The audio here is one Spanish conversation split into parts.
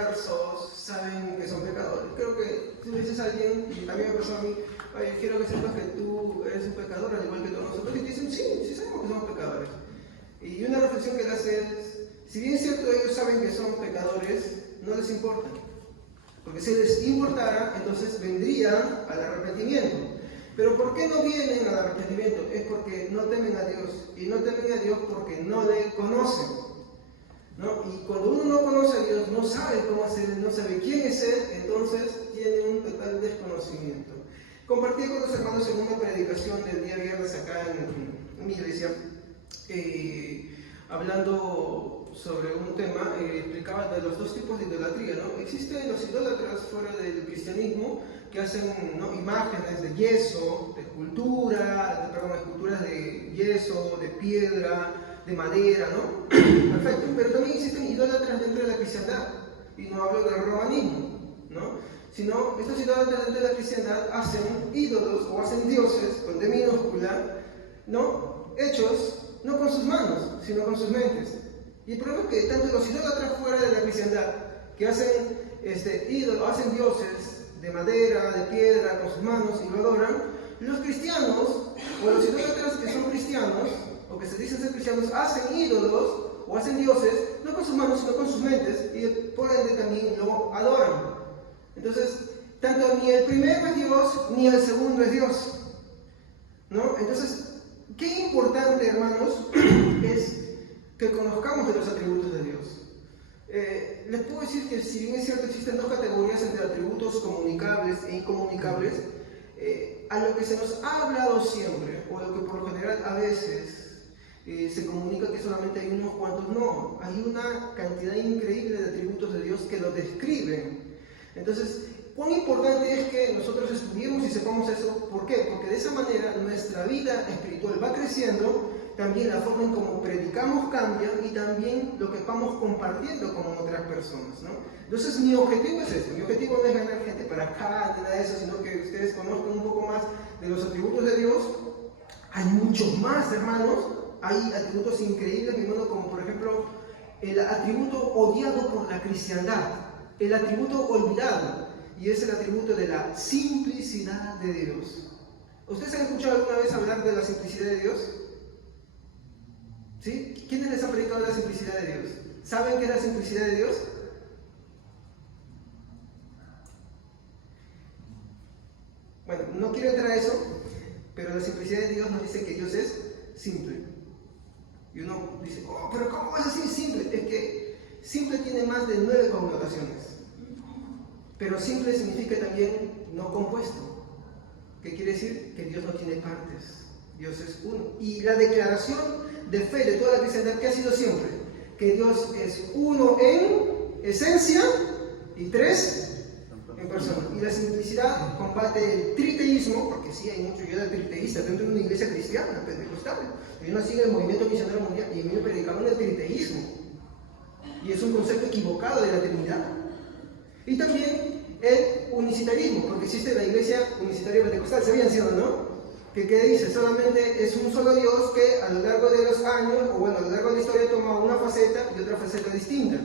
conversos saben que son pecadores. Creo que tú dices a alguien, y también me pasó a mí, oye, quiero que sepas que tú eres un pecador al igual que todos nosotros, y te dicen, sí sabemos que somos pecadores. Y una reflexión que él hace es, si bien es cierto ellos saben que son pecadores, no les importa. Porque si les importara, entonces vendrían al arrepentimiento. Pero ¿por qué no vienen al arrepentimiento? Es porque no temen a Dios. Y no temen a Dios porque no le conocen, ¿no? Y cuando uno no conoce a Dios, no sabe cómo es Él, no sabe quién es Él, entonces tiene un total desconocimiento. Compartí con los hermanos en una predicación del día viernes acá en mi iglesia, hablando sobre un tema, explicaba de los dos tipos de idolatría, ¿no? Existen los idólatras fuera del cristianismo que hacen, ¿no?, imágenes de yeso, de esculturas de yeso, de piedra, de madera, ¿no? Perfecto, pero también existen idólatras dentro de la cristiandad, y no hablo del romanismo, ¿no? Sino estos idólatras dentro de la cristiandad hacen ídolos o hacen dioses con D minúscula, ¿no?, hechos no con sus manos, sino con sus mentes. Y el problema es que tanto los idólatras fuera de la cristiandad, que hacen ídolos, hacen dioses de madera, de piedra, con sus manos y lo adoran, los cristianos, o los idólatras que son cristianos, o que se dicen ser cristianos, hacen ídolos o hacen dioses, no con sus manos, sino con sus mentes, y por ende también lo adoran. Entonces, tanto ni el primero es Dios, ni el segundo es Dios, ¿no? Entonces, qué importante, hermanos, es que conozcamos de los atributos de Dios. Les puedo decir que si bien es cierto existen dos categorías entre atributos comunicables e incomunicables, a lo que se nos ha hablado siempre, o lo que por lo general a veces se comunica que solamente hay unos cuantos, no, hay una cantidad increíble de atributos de Dios que lo describen. Entonces, cuán importante es que nosotros estudiemos y sepamos eso. ¿Por qué? Porque de esa manera nuestra vida espiritual va creciendo, también la forma en cómo predicamos cambia y también lo que vamos compartiendo con otras personas, ¿no? Entonces mi objetivo es este, mi objetivo no es ganar gente para acá, ni nada de eso, sino que ustedes conozcan un poco más de los atributos de Dios. Hay muchos más, hermanos, hay atributos increíbles, mi hermano, como por ejemplo el atributo odiado por la cristiandad, el atributo olvidado, y es el atributo de la simplicidad de Dios. ¿Ustedes han escuchado alguna vez hablar de la simplicidad de Dios? ¿Sí? ¿Quiénes les han predicado la simplicidad de Dios? ¿Saben qué es la simplicidad de Dios? Bueno, no quiero entrar a eso, pero la simplicidad de Dios nos dice que Dios es simple. Y uno dice, oh, pero ¿cómo vas a decir simple? Es que simple tiene más de 9 connotaciones. Pero simple significa también no compuesto. ¿Qué quiere decir? Que Dios no tiene partes. Dios es uno. Y la declaración de fe de toda la cristiandad, ¿qué ha sido siempre? Que Dios es uno en esencia y 3 en persona. Y la simplicidad combate el triteísmo, porque sí hay mucho yo de triteísta dentro de una iglesia cristiana, pentecostal. Yo nací en el movimiento misionero mundial y a mí me predicaban el triteísmo. Y es un concepto equivocado de la Trinidad. Y también el unicitarismo, porque existe la iglesia unicitaria pentecostal, ¿sabían, sí o no? ¿Qué dice? Solamente es un solo Dios que a lo largo de los años, o bueno, a lo largo de la historia toma una faceta y otra faceta distinta,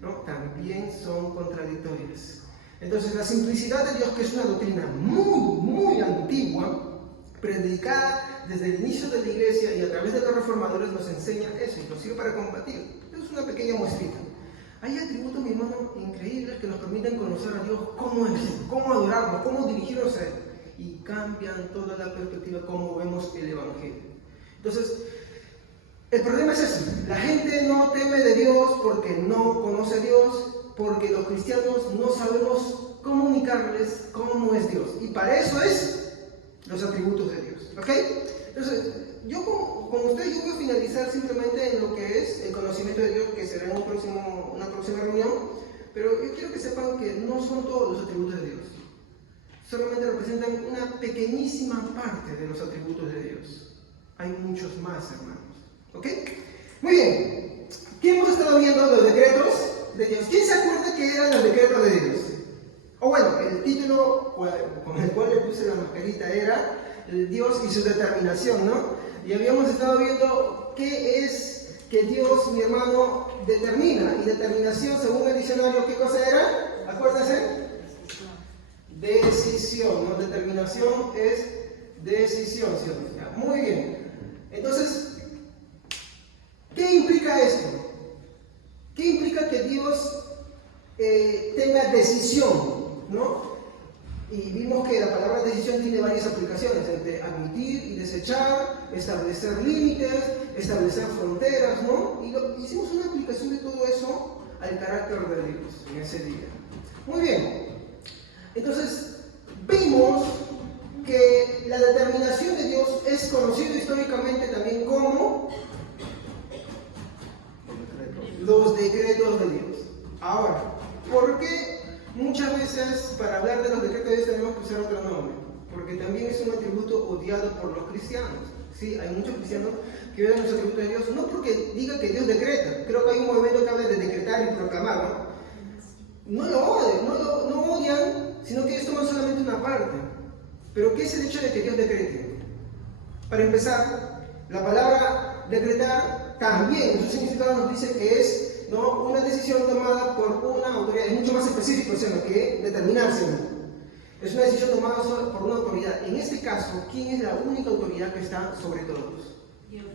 ¿no? También son contradictorias. Entonces, la simplicidad de Dios, que es una doctrina muy, muy antigua, predicada desde el inicio de la iglesia y a través de los reformadores, nos enseña eso, inclusive para combatir. Es una pequeña muestrita. Hay atributos, mi hermano, increíbles que nos permiten conocer a Dios cómo es, cómo adorarlo, cómo dirigirnos a Él. Y cambian toda la perspectiva como vemos el Evangelio. Entonces, el problema es eso. La gente no teme de Dios porque no conoce a Dios, porque los cristianos no sabemos comunicarles cómo es Dios. Y para eso es los atributos de Dios. ¿Ok? Entonces, yo con ustedes yo voy a finalizar simplemente en lo que es el conocimiento de Dios, que será en una próxima reunión. Pero yo quiero que sepan que no son todos los atributos de Dios. Solamente representan una pequeñísima parte de los atributos de Dios. Hay muchos más, hermanos. ¿Ok? Muy bien. ¿Qué hemos estado viendo? Los decretos de Dios. ¿Quién se acuerda que eran los decretos de Dios? O bueno, el título con el cual le puse la mascarita era Dios y su determinación, ¿no? Y habíamos estado viendo qué es que Dios, mi hermano, determina. Y determinación, según el diccionario, ¿qué cosa era? decisión, ¿no? Determinación es decisión, ¿sí? Ya, muy bien. Entonces, ¿qué implica esto? ¿Qué implica que Dios tenga decisión, ¿no? Y vimos que la palabra decisión tiene varias aplicaciones, entre admitir y desechar, establecer límites, establecer fronteras, ¿no? Y hicimos una aplicación de todo eso al carácter de Dios en ese día. Muy bien. Entonces, vimos que la determinación de Dios es conocido históricamente también como los decretos de Dios. Ahora, ¿por qué muchas veces para hablar de los decretos de Dios tenemos que usar otro nombre? Porque también es un atributo odiado por los cristianos. Sí, hay muchos cristianos que odian los atributos de Dios, no porque diga que Dios decreta. Creo que hay un movimiento que habla de decretar y proclamar, ¿no? No lo odian, no odian, sino que ellos toman solamente una parte. Pero ¿qué es el hecho de que Dios decrete? Para empezar, la palabra decretar también en su significado nos dice que es, ¿no?, una decisión tomada por una autoridad. Es mucho más específico, o sea, que determinarse. Es una decisión tomada por una autoridad. En este caso, ¿quién es la única autoridad que está sobre todos? Dios.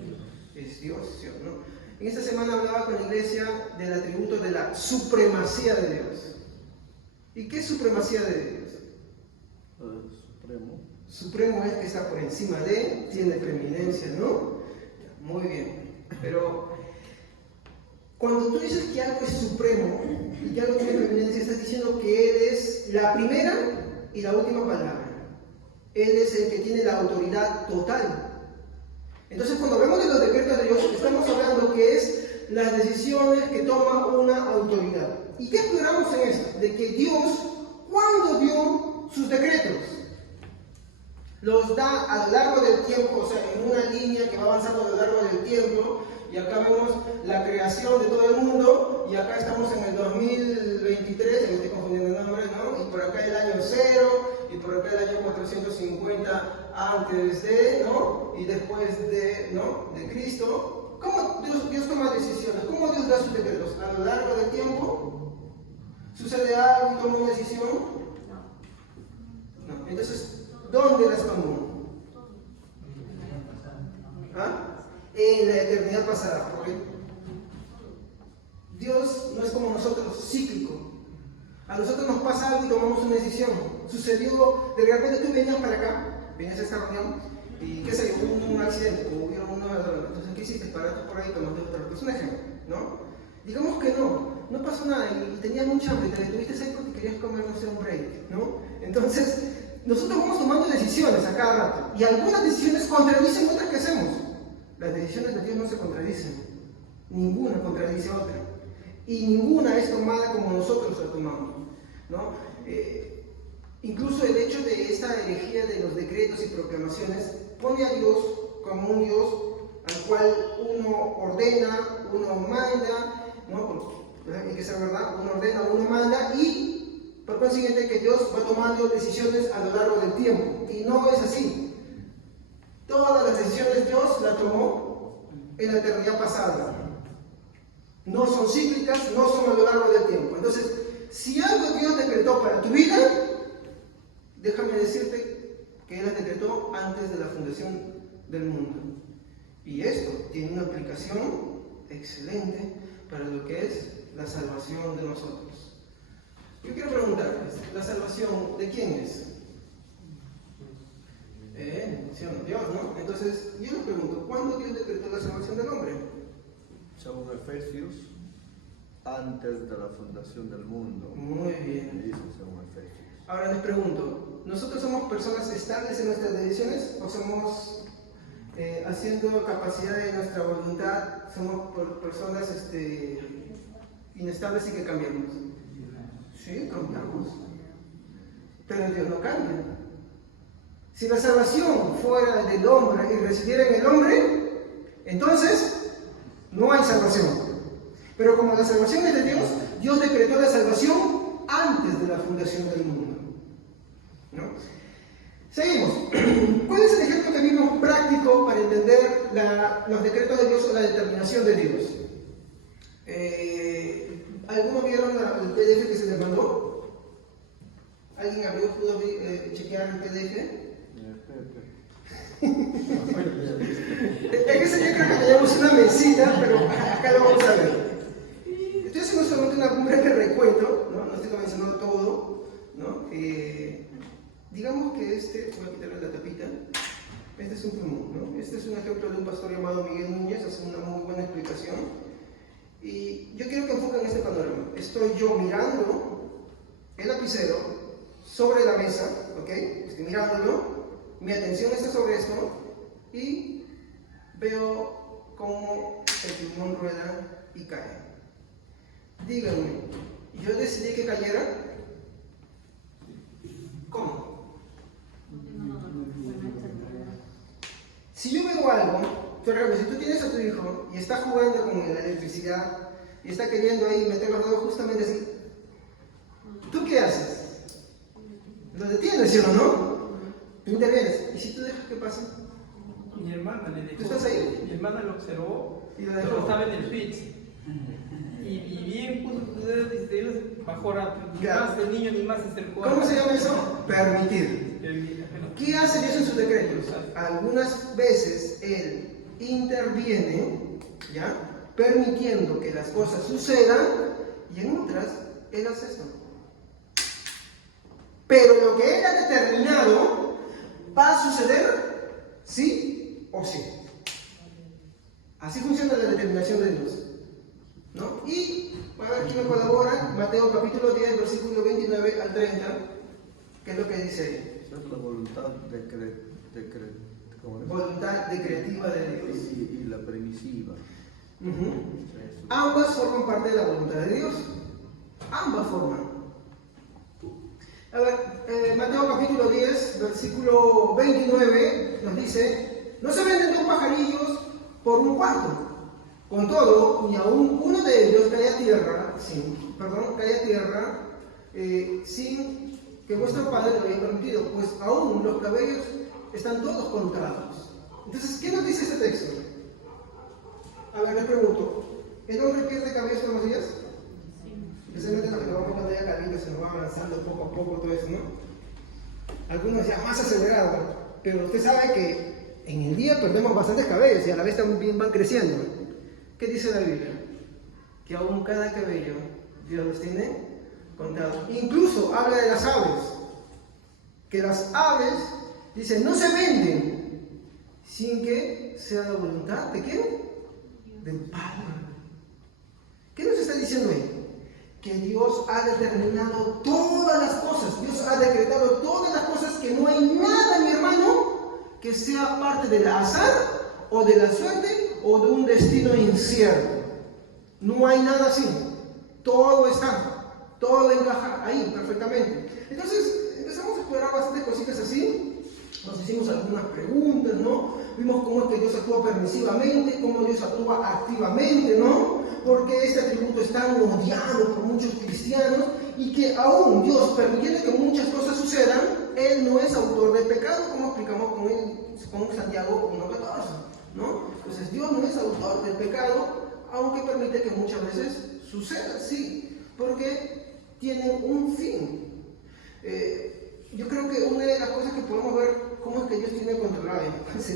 Es Dios, ¿sí o no? En esta semana hablaba con la iglesia del atributo de la supremacía de Dios. ¿Y qué es supremacía de Dios? Supremo. Supremo es que está por encima de, tiene preeminencia, ¿no? Muy bien. Pero cuando tú dices que algo es supremo y que algo tiene preeminencia, estás diciendo que Él es la primera y la última palabra. Él es el que tiene la autoridad total. Entonces, cuando hablamos de los decretos de Dios, estamos hablando que es las decisiones que toma una autoridad. ¿Y qué exploramos en esto? De que Dios, ¿cuándo dio sus decretos? Los da a lo largo del tiempo, o sea, en una línea que va avanzando a lo largo del tiempo, y acá vemos la creación de todo el mundo, y acá estamos en el 2023, ya me estoy confundiendo el nombre, ¿no? Y por acá el año 0, y por acá el año 450 antes de, ¿no? Y después de, ¿no?, de Cristo. ¿Cómo Dios toma decisiones? ¿Cómo Dios da sus decretos? ¿A lo largo del tiempo? ¿Sucede algo y toma una decisión? No. Entonces, ¿dónde las tomó? ¿Ah? En la eternidad pasada, porque Dios no es como nosotros, cíclico. A nosotros nos pasa algo y tomamos una decisión. Sucedió, de repente tú venías para acá, venías a esta reunión, y qué sé yo, hubo un accidente, o hubieron unos ladrones. Entonces, ¿qué hiciste? Paraste por ahí, tomaste otra. Es un ejemplo, ¿no? Digamos que no pasó nada y tenías mucha hambre, te detuviste ahí porque querías comer, no sé, un break, ¿no? Entonces, nosotros vamos tomando decisiones a cada rato, y algunas decisiones contradicen otras que hacemos. Las decisiones de Dios no se contradicen, ninguna contradice a otra, y ninguna es tomada como nosotros la tomamos, ¿no? Incluso el hecho de esta herejía de los decretos y proclamaciones pone a Dios como un Dios al cual uno ordena, uno manda, ¿no? Hay que ser verdad, uno ordena, uno manda, y por consiguiente que Dios va tomando decisiones a lo largo del tiempo, y no es así. Todas las decisiones Dios las tomó en la eternidad pasada. No son cíclicas, no son a lo largo del tiempo. Entonces, si algo Dios decretó para tu vida, déjame decirte que Él las decretó antes de la fundación del mundo. Y esto tiene una aplicación excelente para lo que es la salvación de nosotros. Yo quiero preguntarles, ¿la salvación de quién es? Dios, ¿no? Entonces, yo les pregunto, ¿cuándo Dios decretó la salvación del hombre? Según Efesios, antes de la fundación del mundo. Muy bien. Dice según Efesios. Ahora les pregunto, ¿nosotros somos personas estables en nuestras decisiones o somos, haciendo capacidad de nuestra voluntad, somos personas inestables y que cambiamos? Sí, cambiamos. Pero Dios no cambia. Si la salvación fuera del hombre y residiera en el hombre, entonces no hay salvación. Pero como la salvación es de Dios, Dios decretó la salvación antes de la fundación del mundo, ¿no? Seguimos. ¿Cuál es el ejemplo que vimos práctico para entender los decretos de Dios o la determinación de Dios? ¿Algunos vieron el PDF que se les mandó? ¿Alguien abrió, pudo chequear el PDF? Es que yo creo que teníamos una mesita, pero acá lo vamos a ver. Estoy haciendo solamente un breve recuento, ¿no? No estoy mencionando todo, ¿no? Digamos que voy a quitarle la tapita. Este es un plumón, ¿no? Este es un ejemplo de un pastor llamado Miguel Núñez, hace una muy buena explicación. Y yo quiero que enfoquen en este panorama. Estoy yo mirando el lapicero sobre la mesa, ¿ok? Estoy mirándolo, mi atención está sobre esto y veo cómo el plumón rueda y cae. Díganme, ¿yo decidí que cayera? ¿Cómo? Si yo veo algo, por ejemplo, si tú tienes a tu hijo y está jugando con la electricidad y está queriendo ahí meter los dedos justamente así, ¿tú qué haces? Lo detienes, ¿sí o no? Tú intervienes. ¿Y si tú dejas que pase? Mi hermana le dejó. ¿Tú estás ahí? Mi hermana lo observó, ¿Y lo pero dejó? estaba en el pitch. Y bien puso sus dedos y se bajó rápido. Ni Claro. más el niño ni más se acercó. ¿Cómo se llama eso? Permitir. ¿Qué hace Dios en sus decretos? Algunas veces Él interviene, ¿ya? Permitiendo que las cosas sucedan, y en otras Él hace esto. Pero lo que Él ha determinado va a suceder, sí o sí. Así funciona la determinación de Dios, ¿no? Y a ver quién me colabora. Mateo capítulo 10, versículo 29 al 30. ¿Qué es lo que dice ahí? Esa es la voluntad ¿cómo es? Voluntad decretiva de Dios. Y la permisiva. Eso. Ambas forman parte de la voluntad de Dios. Ambas forman. A ver, Mateo capítulo 10, versículo 29 nos dice: no se venden dos pajarillos por un cuarto. Con todo, ni aún uno de ellos cae a tierra, sin que vuestro Padre lo haya permitido, pues aún los cabellos están todos contados. Entonces, ¿qué nos dice este texto? A ver, les pregunto, ¿el hombre pierde cabellos todos los días? Especialmente los que vamos cuando ya caliente, se nos va avanzando poco a poco todo eso, ¿no? Algunos ya más acelerados, pero usted sabe que en el día perdemos bastantes cabellos y a la vez también van creciendo. ¿Qué dice la Biblia? Que aún cada cabello Dios los tiene contados. Incluso habla de las aves, que las aves, dice, no se venden sin que sea la voluntad de ¿quién? Del Padre. ¿Qué nos está diciendo ahí? Que Dios ha determinado todas las cosas, Dios ha decretado todas las cosas, que no hay nada, mi hermano, que sea parte del azar o de la suerte o de un destino incierto. No hay nada así. Todo está, todo encaja ahí perfectamente. Entonces empezamos a explorar bastantes cositas así. Nos hicimos algunas preguntas, ¿no? Vimos cómo es que Dios actúa permisivamente, cómo Dios actúa activamente, ¿no? Porque este atributo es tan odiado por muchos cristianos y que aún Dios, permitiendo que muchas cosas sucedan, Él no es autor del pecado, como explicamos con Santiago 1:14, ¿no? Entonces Dios no es autor del pecado, aunque permite que muchas veces suceda, sí, porque tienen un fin. Yo creo que una de las cosas que podemos ver cómo es que Dios tiene controlado,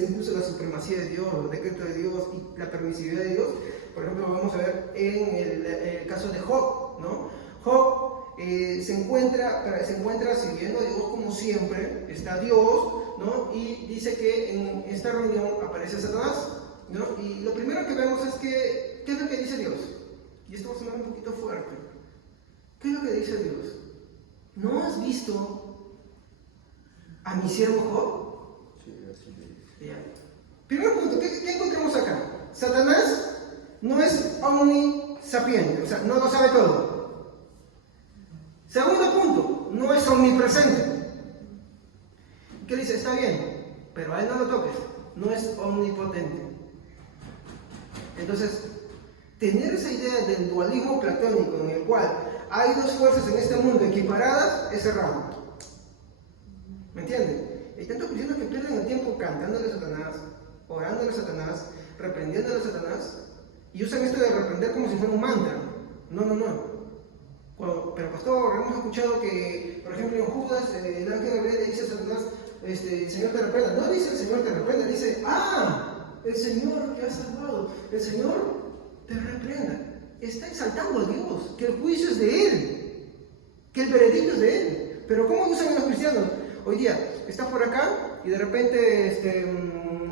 incluso la supremacía de Dios, el decreto de Dios y la permisividad de Dios. Por ejemplo, lo vamos a ver en el caso de Job, ¿no? Job se encuentra sirviendo a Dios como siempre, está Dios, ¿no? Y dice que en esta reunión aparece Satanás, ¿no? Y lo primero que vemos es que, ¿qué es lo que dice Dios? Y esto va a sonar un poquito fuerte. ¿Qué es lo que dice Dios? ¿No has visto a mi siervo Job? Sí, así es. Ya. Primer punto, ¿qué encontramos acá? Satanás no es omnisapiente, o sea, no lo sabe todo. Segundo punto, no es omnipresente. ¿Qué dice? Está bien, pero a él no lo toques, no es omnipotente. Entonces, tener esa idea del dualismo platónico en el cual hay dos fuerzas en este mundo equiparadas es errado. ¿Me entienden? Hay tantos cristianos que pierden el tiempo cantándole a Satanás, orándole a Satanás, reprendiéndole a Satanás, y usan esto de reprender como si fuera un mantra. No. Pero pastor, hemos escuchado que, por ejemplo, en Judas, el ángel Gabriel le dice a Satanás, el Señor te reprenda. No dice el Señor te reprenda, dice, el Señor te ha salvado, el Señor te reprenda. Está exaltando a Dios, que el juicio es de Él, que el veredicto es de Él. Pero ¿cómo usan los cristianos? Hoy día, estás por acá y de repente,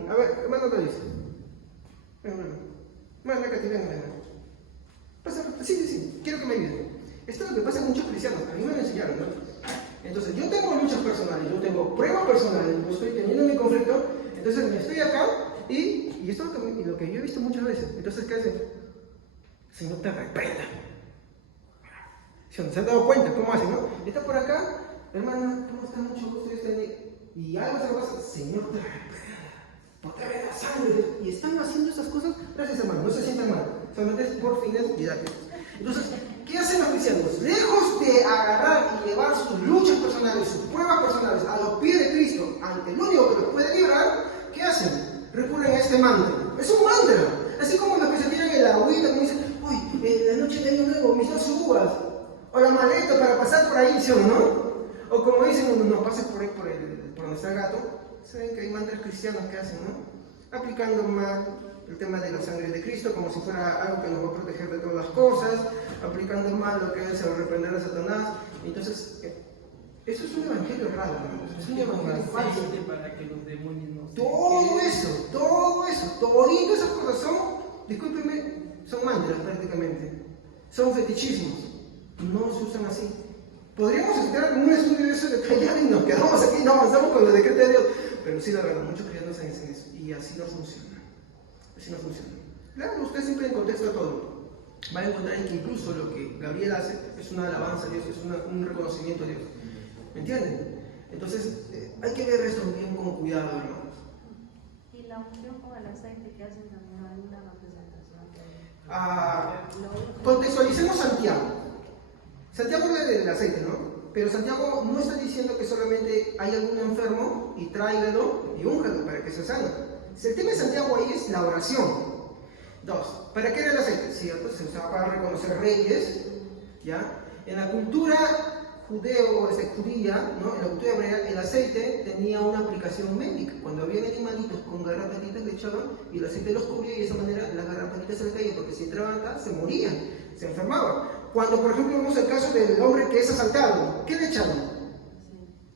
a ver, hermano, ¿qué dice? Bueno, acá te venga. Pasa, sí, quiero que me ayuden. Esto es lo que pasa en muchos cristianos, a mí me lo enseñaron, ¿no? Entonces, yo tengo luchas personales, yo tengo pruebas personales, yo estoy teniendo mi conflicto, entonces me estoy acá y esto es lo que yo he visto muchas veces. Entonces, ¿qué hacen? Señor te reprenda. ¿Se han dado cuenta cómo hacen, no? Está por acá, hermana, ¿cómo está? Mucho gusto, y algo se pasa, Señor te reprenda, porque ve la sangre. Y están haciendo esas cosas, gracias hermano, no se sientan mal, solamente es por fines didácticos. Entonces, ¿qué hacen los cristianos? Lejos de agarrar y llevar sus luchas personales, sus pruebas personales a los pies de Cristo, ante el único que los puede librar, ¿qué hacen? Recurren a este mantra. Es un mantra. Así como los que se tiran en la agüita y dicen, uy, en la noche de año nuevo, mis 2 uvas. O la maleta para pasar por ahí, ¿sí o no? O como dicen, no pases por ahí por donde está el gato. Saben que hay mantras cristianos que hacen, ¿no? Aplicando mal el tema de la sangre de Cristo como si fuera algo que nos va a proteger de todas las cosas, aplicando mal lo que es el reprender a Satanás. Entonces, eso es un evangelio raro, ¿no? Es un evangelio falso. Para que los demonios no Todo eso, toditas esas cosas son, discúlpenme, son mantras prácticamente, son fetichismos, no se usan así. Podríamos entrar en un estudio de eso detallado y nos quedamos aquí y no avanzamos con los decretos de Dios, pero sí, la verdad, muchos cristianos dicen eso y así no funciona. Así no funciona. Claro, usted siempre en contexto a todo va a encontrar que incluso lo que Gabriel hace es una alabanza a Dios, es un reconocimiento a Dios. ¿Me entienden? Entonces, hay que ver esto bien con cuidado, hermanos. Y la unción con el aceite que hacen también hay una representación. Contextualicemos Santiago. Santiago habla del aceite, ¿no? Pero Santiago no está diciendo que solamente hay algún enfermo y tráigalo y úngalo para que se sane. El tema de Santiago ahí es la oración. 2. ¿Para qué era el aceite? ¿Cierto? Se usaba para reconocer reyes, ¿ya? En la cultura judía, ¿no? En la cultura hebrea, el aceite tenía una aplicación médica. Cuando había animalitos con garrapatas le echaban y el aceite los cubría y de esa manera las garrapatas se les caían, porque si entraban acá se morían, se enfermaban. Cuando, por ejemplo, vemos el caso del hombre que es asaltado, ¿qué le echaban?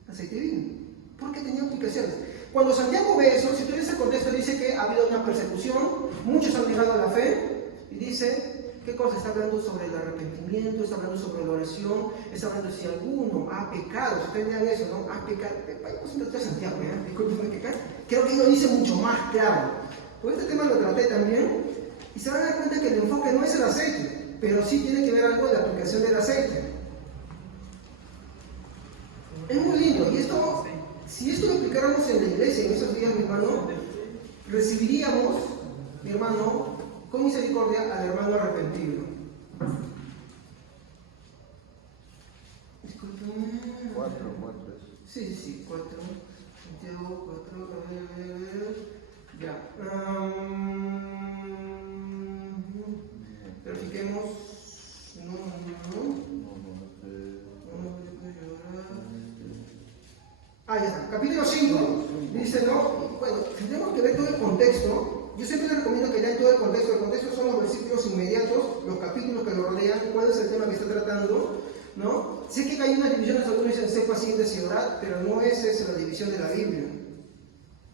Aceite divino, porque tenía aplicaciones. Cuando Santiago ve eso, si tú ves el contexto, dice que ha habido una persecución, muchos han dejado la fe, y dice, ¿qué cosa? Está hablando sobre el arrepentimiento, está hablando sobre la oración, está hablando si alguno ha pecado, si ustedes vean eso, ¿no? Ha pecado, vayamos a entrar a Santiago, ¿eh? Disculpen pecar, creo que lo dice mucho más claro. Pues este tema lo traté también, y se van a dar cuenta que el enfoque no es el aceite, pero sí tiene que ver algo de la aplicación del aceite. Es muy lindo, y esto, si esto lo aplicáramos en la iglesia en esos días, mi hermano, recibiríamos, mi hermano, con misericordia al hermano arrepentido. Discúlpeme. 4. Sí, 4. Santiago 4, a ver. Ya. Verifiquemos. Ya está. Capítulo 5 dice, ¿no? Bueno, tenemos que ver todo el contexto. Yo siempre les recomiendo que lean todo el contexto. El contexto son los versículos inmediatos, los capítulos que lo rodean, cuál es el tema que está tratando, ¿no? Sé que hay unas divisiones, algunos dicen ser pacientes y orar, pero no es esa la división de la Biblia.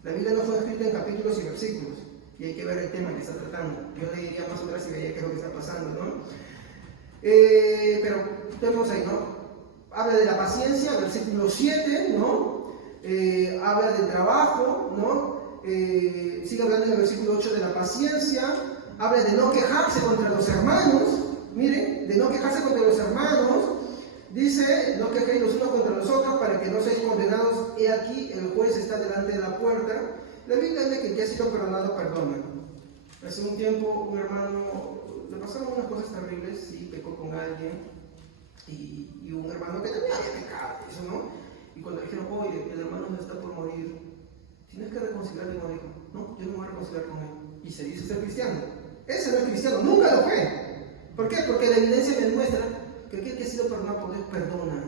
La Biblia no fue escrita en capítulos y versículos, y hay que ver el tema que está tratando. Yo le diría más atrás y vería qué es lo que está pasando, ¿no? Pero tenemos ahí, ¿no? Habla de la paciencia, versículo 7, ¿no? Habla del trabajo, ¿no? Sigue hablando en el versículo 8 de la paciencia, habla de no quejarse contra los hermanos, miren, de no quejarse contra los hermanos, dice, no quejéis los unos contra los otros para que no seáis condenados, he aquí, el juez está delante de la puerta. La Biblia dice que el que ha sido perdonado, perdona. Hace un tiempo un hermano, le pasaron unas cosas terribles, sí, pecó con alguien, y un hermano que también había pecado, eso, ¿no? Y cuando le dijeron, oye, el hermano no está por morir, tienes que reconciliarle, no dijo, no, yo no me voy a reconciliar con él. Y se dice ser cristiano. Ese no es cristiano, nunca lo fue. ¿Por qué? Porque la evidencia me muestra que aquel que ha sido perdonado por Dios perdona.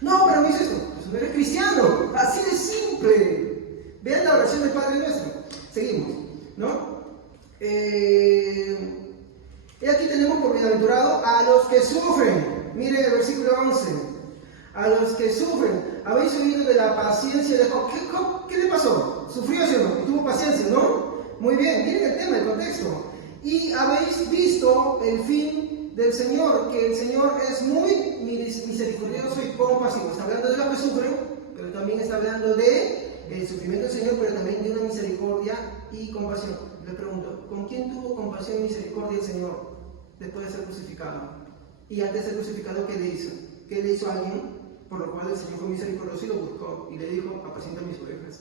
No, pero me dice esto, pues no eres cristiano, así de simple. Vean la oración del Padre Nuestro. Seguimos, ¿no? Y aquí tenemos por bienaventurado a los que sufren. Miren el versículo 11. A los que sufren. Habéis oído de la paciencia de Job. ¿Qué le pasó? ¿Sufrió, sí o no? Tuvo paciencia, ¿no? Muy bien, miren el tema, el contexto. Y habéis visto el fin del Señor, que el Señor es muy misericordioso y compasivo. Está hablando de los que sufren, pero también está hablando del sufrimiento del Señor, pero también de una misericordia y compasión. Le pregunto, ¿con quién tuvo compasión y misericordia el Señor después de ser crucificado? Y antes de ser crucificado, ¿qué le hizo? ¿Qué le hizo a alguien? Por lo cual el Señor fue misericordioso y lo buscó y le dijo, apacienta mis ovejas.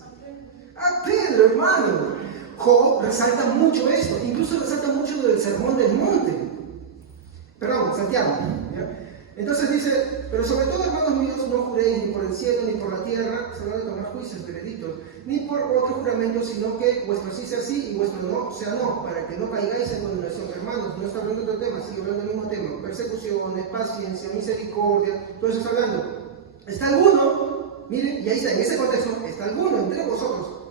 ¡A Pedro, hermano! Job resalta mucho esto, incluso resalta mucho del sermón del monte. Perdón, Santiago. ¿Ya? Entonces dice, pero sobre todo, hermanos míos, no juréis ni por el cielo ni por la tierra, se van a tomar juicios, veredictos, ni por otro juramento, sino que vuestro sí sea sí y vuestro no sea no, para que no caigáis en condenación. Hermanos, no está hablando de otro tema, sigue hablando del mismo tema. Persecuciones, paciencia, misericordia, todo eso está hablando. ¿Está alguno? Miren, y ahí está, en ese contexto, está alguno entre vosotros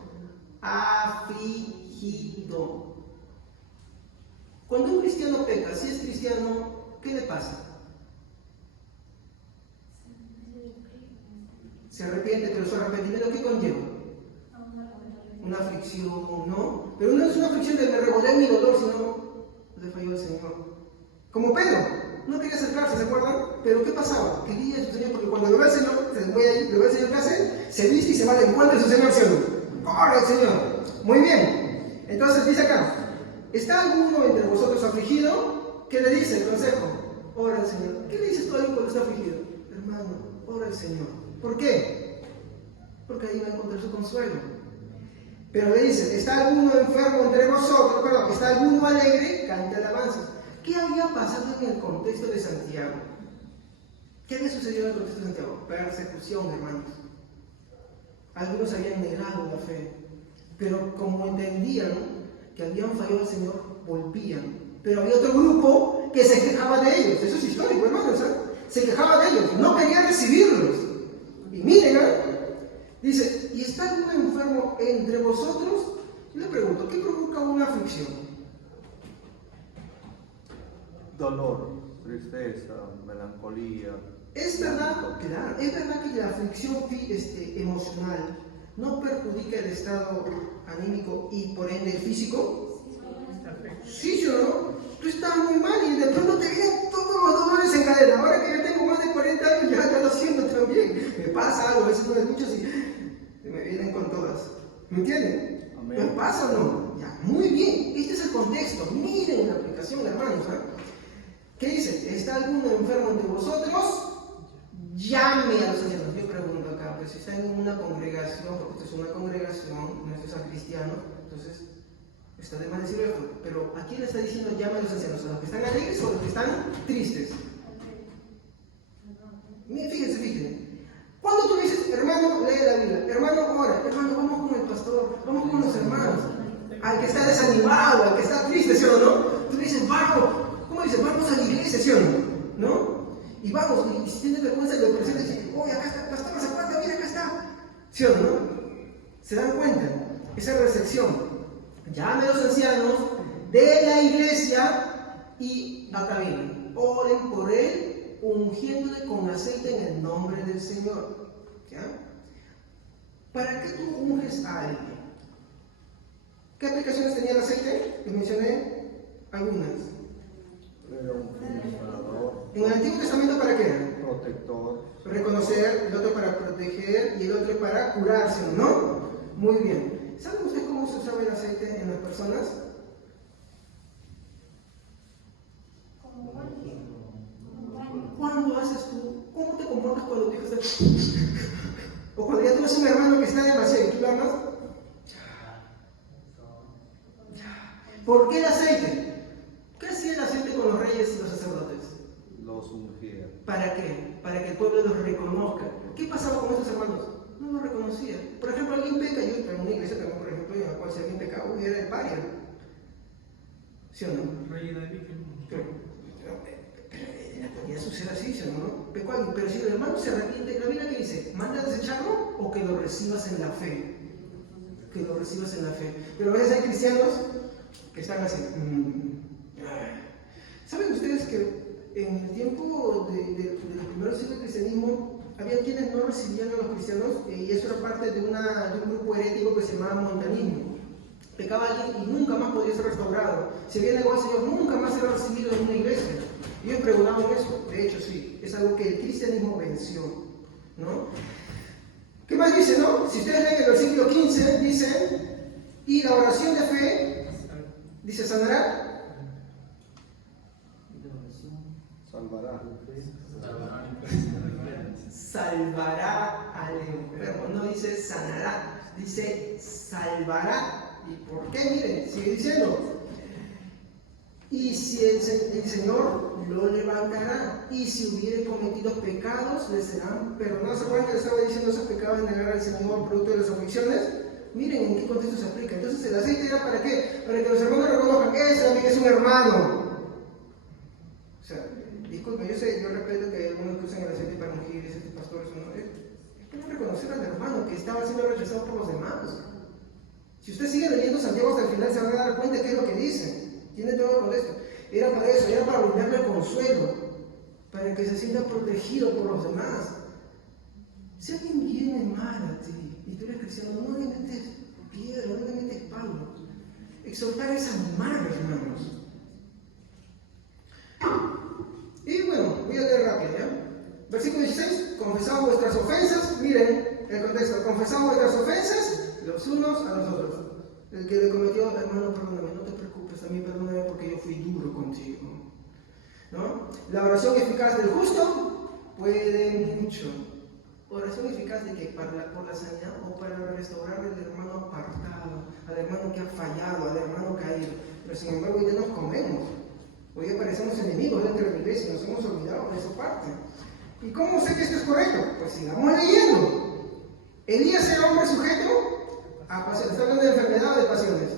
afligido. Cuando un cristiano peca, si es cristiano, ¿qué le pasa? Se arrepiente, pero su arrepentimiento, ¿qué conlleva? Una aflicción, ¿no? Pero no es una aflicción de me revolé mi dolor, sino le falló el Señor. Como Pedro, no quería acercarse, ¿se acuerdan? Pero ¿qué pasaba? Quería a su Señor, porque cuando lo ve al Señor, lo ve al Señor ¿qué hace? Se viste y se va al encuentro de su Señor, ¿sí o no? ¡Ora el Señor! Muy bien. Entonces dice acá, ¿está alguno entre vosotros afligido? ¿Qué le dice el consejo? Ora al Señor. ¿Qué le dices tú a alguien cuando está afligido? Hermano, ora al Señor. ¿Por qué? Porque ahí va a encontrar su consuelo. Pero le dice, ¿está alguno enfermo entre vosotros? Perdón, ¿está alguno alegre? Cante alabanzas. ¿Qué había pasado en el contexto de Santiago? ¿Qué había sucedido en el contexto de Santiago? Persecución, hermanos. Algunos habían negado la fe, pero como entendían que habían fallado al Señor, volvían. Pero había otro grupo que se quejaba de ellos. Eso es histórico, hermanos. Se quejaba de ellos, no querían recibirlos. Y miren, dice, ¿y está algún enfermo entre vosotros? Y le pregunto, ¿qué provoca una aflicción? Dolor, tristeza, melancolía. Es verdad, claro, es verdad que la aflicción emocional no perjudica el estado anímico y por ende el físico. Sí, ¿sí o no? Tú estás muy mal y de pronto te vienen todos los dolores en cadena. Ahora que yo tengo más de 40 años, ya lo siento también. Me pasa algo, a veces no me escucho y me vienen con todas. ¿Me entienden? ¿Me pasa o no? Ya, muy bien. Este es el contexto. Miren la aplicación, hermanos. ¿Qué dice? ¿Está alguno enfermo entre vosotros? Llame a los ancianos. Yo pregunto acá, pues si está en una congregación, porque esto es una congregación, no es San Cristiano, entonces está de más decirlo esto. Pero ¿a quién le está diciendo llame a los ancianos? ¿A los que están alegres o a los que están tristes? Miren, fíjense. Cuando tú dices, hermano, lee la Biblia, hermano, ora, hermano, vamos con el pastor, vamos con los hermanos, al que está desanimado, al que está triste, ¿sí o no? Tú dices, vamos, ¿cómo dices? Vamos a la iglesia, ¿sí o no? ¿No? Y vamos, y si tienes vergüenza, lo presentas y dices, oye, acá está, pastor, ¿se acuerda? Mira, acá está. ¿Sí o no? ¿Se dan cuenta? Esa recepción. Llame a los ancianos de la iglesia y acá vienen. Oren por él, ungiéndole con aceite en el nombre del Señor. ¿Ya? ¿Para qué tú unges a alguien? ¿Qué aplicaciones tenía el aceite? Les mencioné algunas. Era un suministrador. En el Antiguo Testamento, ¿para qué era? Protector. Reconocer, el otro para proteger y el otro para curarse, ¿no? Muy bien. ¿Saben ustedes cómo se usaba el aceite en las personas? ¿Cuándo haces tú? ¿Cómo te comportas cuando tu hijo está? O cuando ya tienes un hermano que está demasiado y tú lo amas. ¿Por qué el aceite? ¿Qué hacía el aceite con los reyes y los sacerdotes? Los ungía. ¿Para qué? Para que el pueblo los reconozca. ¿Qué pasaba con estos hermanos? No los reconocía. Por ejemplo, alguien peca, yo en una iglesia también, por ejemplo, en la cual si alguien pecaba, era el paria. ¿Sí o no? Rey David. Pero Y eso sucede así, ¿no? Pecó alguien, pero si el hermano se arrepiente, la Biblia que dice, ¿manda a desecharlo o que lo recibas en la fe? Que lo recibas en la fe. Pero a veces hay cristianos que están así. ¿Saben ustedes que en el tiempo de los primeros siglos del cristianismo había quienes no recibían a los cristianos y eso era parte de un grupo herético que se llamaba montanismo? Pecaba alguien y nunca más podía ser restaurado. Si había negado al Señor, nunca más era recibido en una iglesia. Y ellos preguntaban eso. De hecho, sí, es algo que el cristianismo venció, ¿no? ¿Qué más dice, no? Si ustedes leen el versículo 15, dice, y la oración de fe, dice, sanará. Salvará. Salvará al enfermo. No dice sanará, dice salvará. ¿Y por qué? Miren, sigue diciendo. Y si el Señor lo levantará, y si hubiere cometido pecados, le serán perdonados. ¿Se acuerdan que le estaba diciendo esos pecados de negar al Señor producto de las aflicciones? Miren en qué contexto se aplica. Entonces, ¿el aceite era para qué? Para que los hermanos reconozcan que ese también es un hermano. O sea, disculpen, yo respeto que hay algunos que usan el aceite para ungir, ese pastores, ¿no? Es que no reconocer al hermano que estaba siendo rechazado por los demás. Si usted sigue leyendo Santiago hasta el final, se va a dar cuenta qué es lo que dice. Tiene todo el contexto. Era para eso, era para brindarle consuelo, para que se sienta protegido por los demás. Si alguien viene mal a ti y tú eres cristiano, no le metes piedra, no le metes palo. Exhortar es amar, hermanos. Y bueno, voy a leer rápido, ¿ya? Versículo 16, confesamos vuestras ofensas. Miren el contexto, confesamos vuestras ofensas los unos a los otros. El que le cometió, hermano, perdóname, no te preocupes, a mí perdóname porque yo fui duro contigo, ¿no? La oración eficaz del justo puede mucho. Oración eficaz de que por la sanidad o para restaurar al hermano apartado, al hermano que ha fallado, al hermano caído. Pero sin embargo, hoy ya nos comemos. Hoy ya parecemos enemigos dentro de la iglesia, nos hemos olvidado de esa parte. ¿Y cómo sé que esto es correcto? Pues sigamos leyendo. Elías era hombre sujeto a pasiones. Está hablando de enfermedad o de pasiones.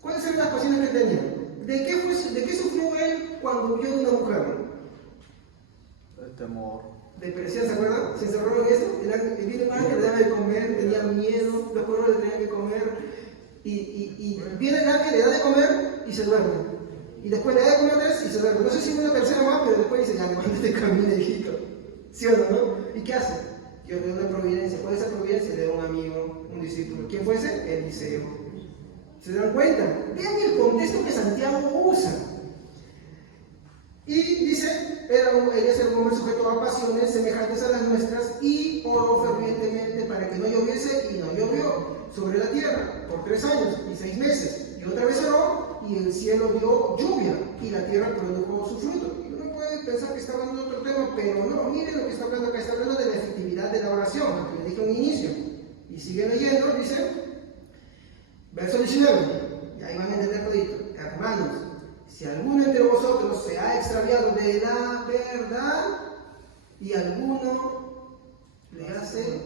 ¿Cuáles eran las pasiones que tenía? ¿De qué sufrió él cuando huyó de una mujer? El temor. Depresión, ¿se acuerdan? ¿Se encerró en eso? El vino mal que le daba de comer, tenía miedo, los pueblos le tenían que comer. Y viene el ángel, le da de comer y se duerme. Y después le da de comer otra vez y se duerme. No sé si una tercera más, pero después dice, ya, levántate, camina, hijito. ¿Sí o no? ¿Y qué hace? Dios le da una providencia. ¿Cuál es esa providencia? Le da un amigo, un discípulo. ¿Quién fue ese? Eliseo. ¿Se dan cuenta? Vean el contexto que Santiago usa. Y dice, Elías era un hombre sujeto a pasiones semejantes a las nuestras y oró fervientemente para que no lloviese y no llovió sobre la tierra por 3 años y 6 meses. Y otra vez oró y el cielo dio lluvia y la tierra produjo su fruto. Y uno puede pensar que está hablando de otro tema, pero no, miren lo que está hablando acá, está hablando de la efectividad de la oración, lo que le dije a un inicio. Y sigue leyendo, dice, verso 19, y ahí van a entender todito. Hermanos, si alguno entre vosotros se ha extraviado de la verdad y alguno le hace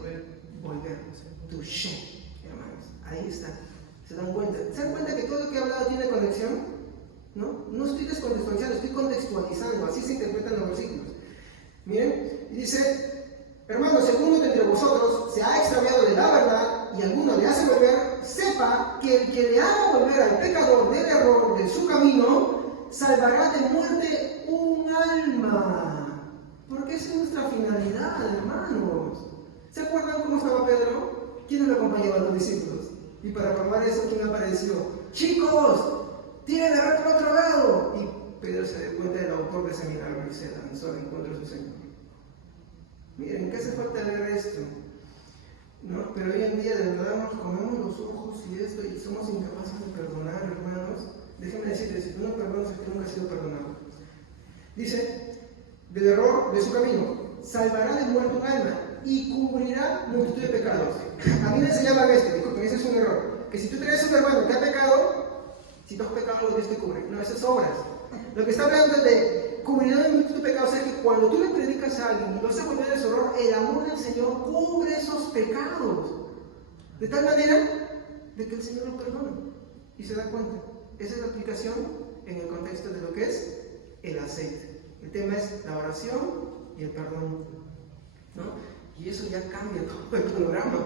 volver, touché, hermanos, ahí está. ¿Se dan cuenta? ¿Se dan cuenta que todo lo que he hablado tiene conexión? ¿No? No estoy descontextualizando, estoy contextualizando, así se interpretan los versículos. Miren, y dice, hermanos, si alguno de entre vosotros se ha extraviado de la verdad y alguno le hace volver, sepa que el que le haga volver al pecador del error de su camino, salvará de muerte un alma. Porque esa es nuestra finalidad, hermanos. ¿Se acuerdan cómo estaba Pedro? ¿Quiénes lo acompañaban los discípulos? Y para probar eso, ¿quién apareció? ¡Chicos! ¡Tienen la red por otro lado! Y Pedro se dio cuenta del autor de ese milagro y se lanzó al encuentro de su Señor. Miren, ¿qué hace falta leer esto? ¿No? Pero hoy en día de verdad nos comemos los ojos y esto y somos incapaces de perdonar, hermanos. Déjenme decirles, si tú no perdonas, es que nunca has sido perdonado. Dice, del error de su camino, salvará de muerte un alma y cubrirá multitud de pecados. A mí me enseñaban disculpen, ese es un error. Que si tú traes un hermano que ha pecado, si tú has pecado, Dios te cubre. No, esas obras. Lo que está hablando de cubrirá de multitud de pecados es que cuando tú le predicas a alguien y lo haces volver de su error, el amor del Señor cubre esos pecados. De tal manera de que el Señor lo perdona. Y se da cuenta. Esa es la aplicación en el contexto de lo que es el aceite. El tema es la oración y el perdón, ¿no? Y eso ya cambia todo el panorama.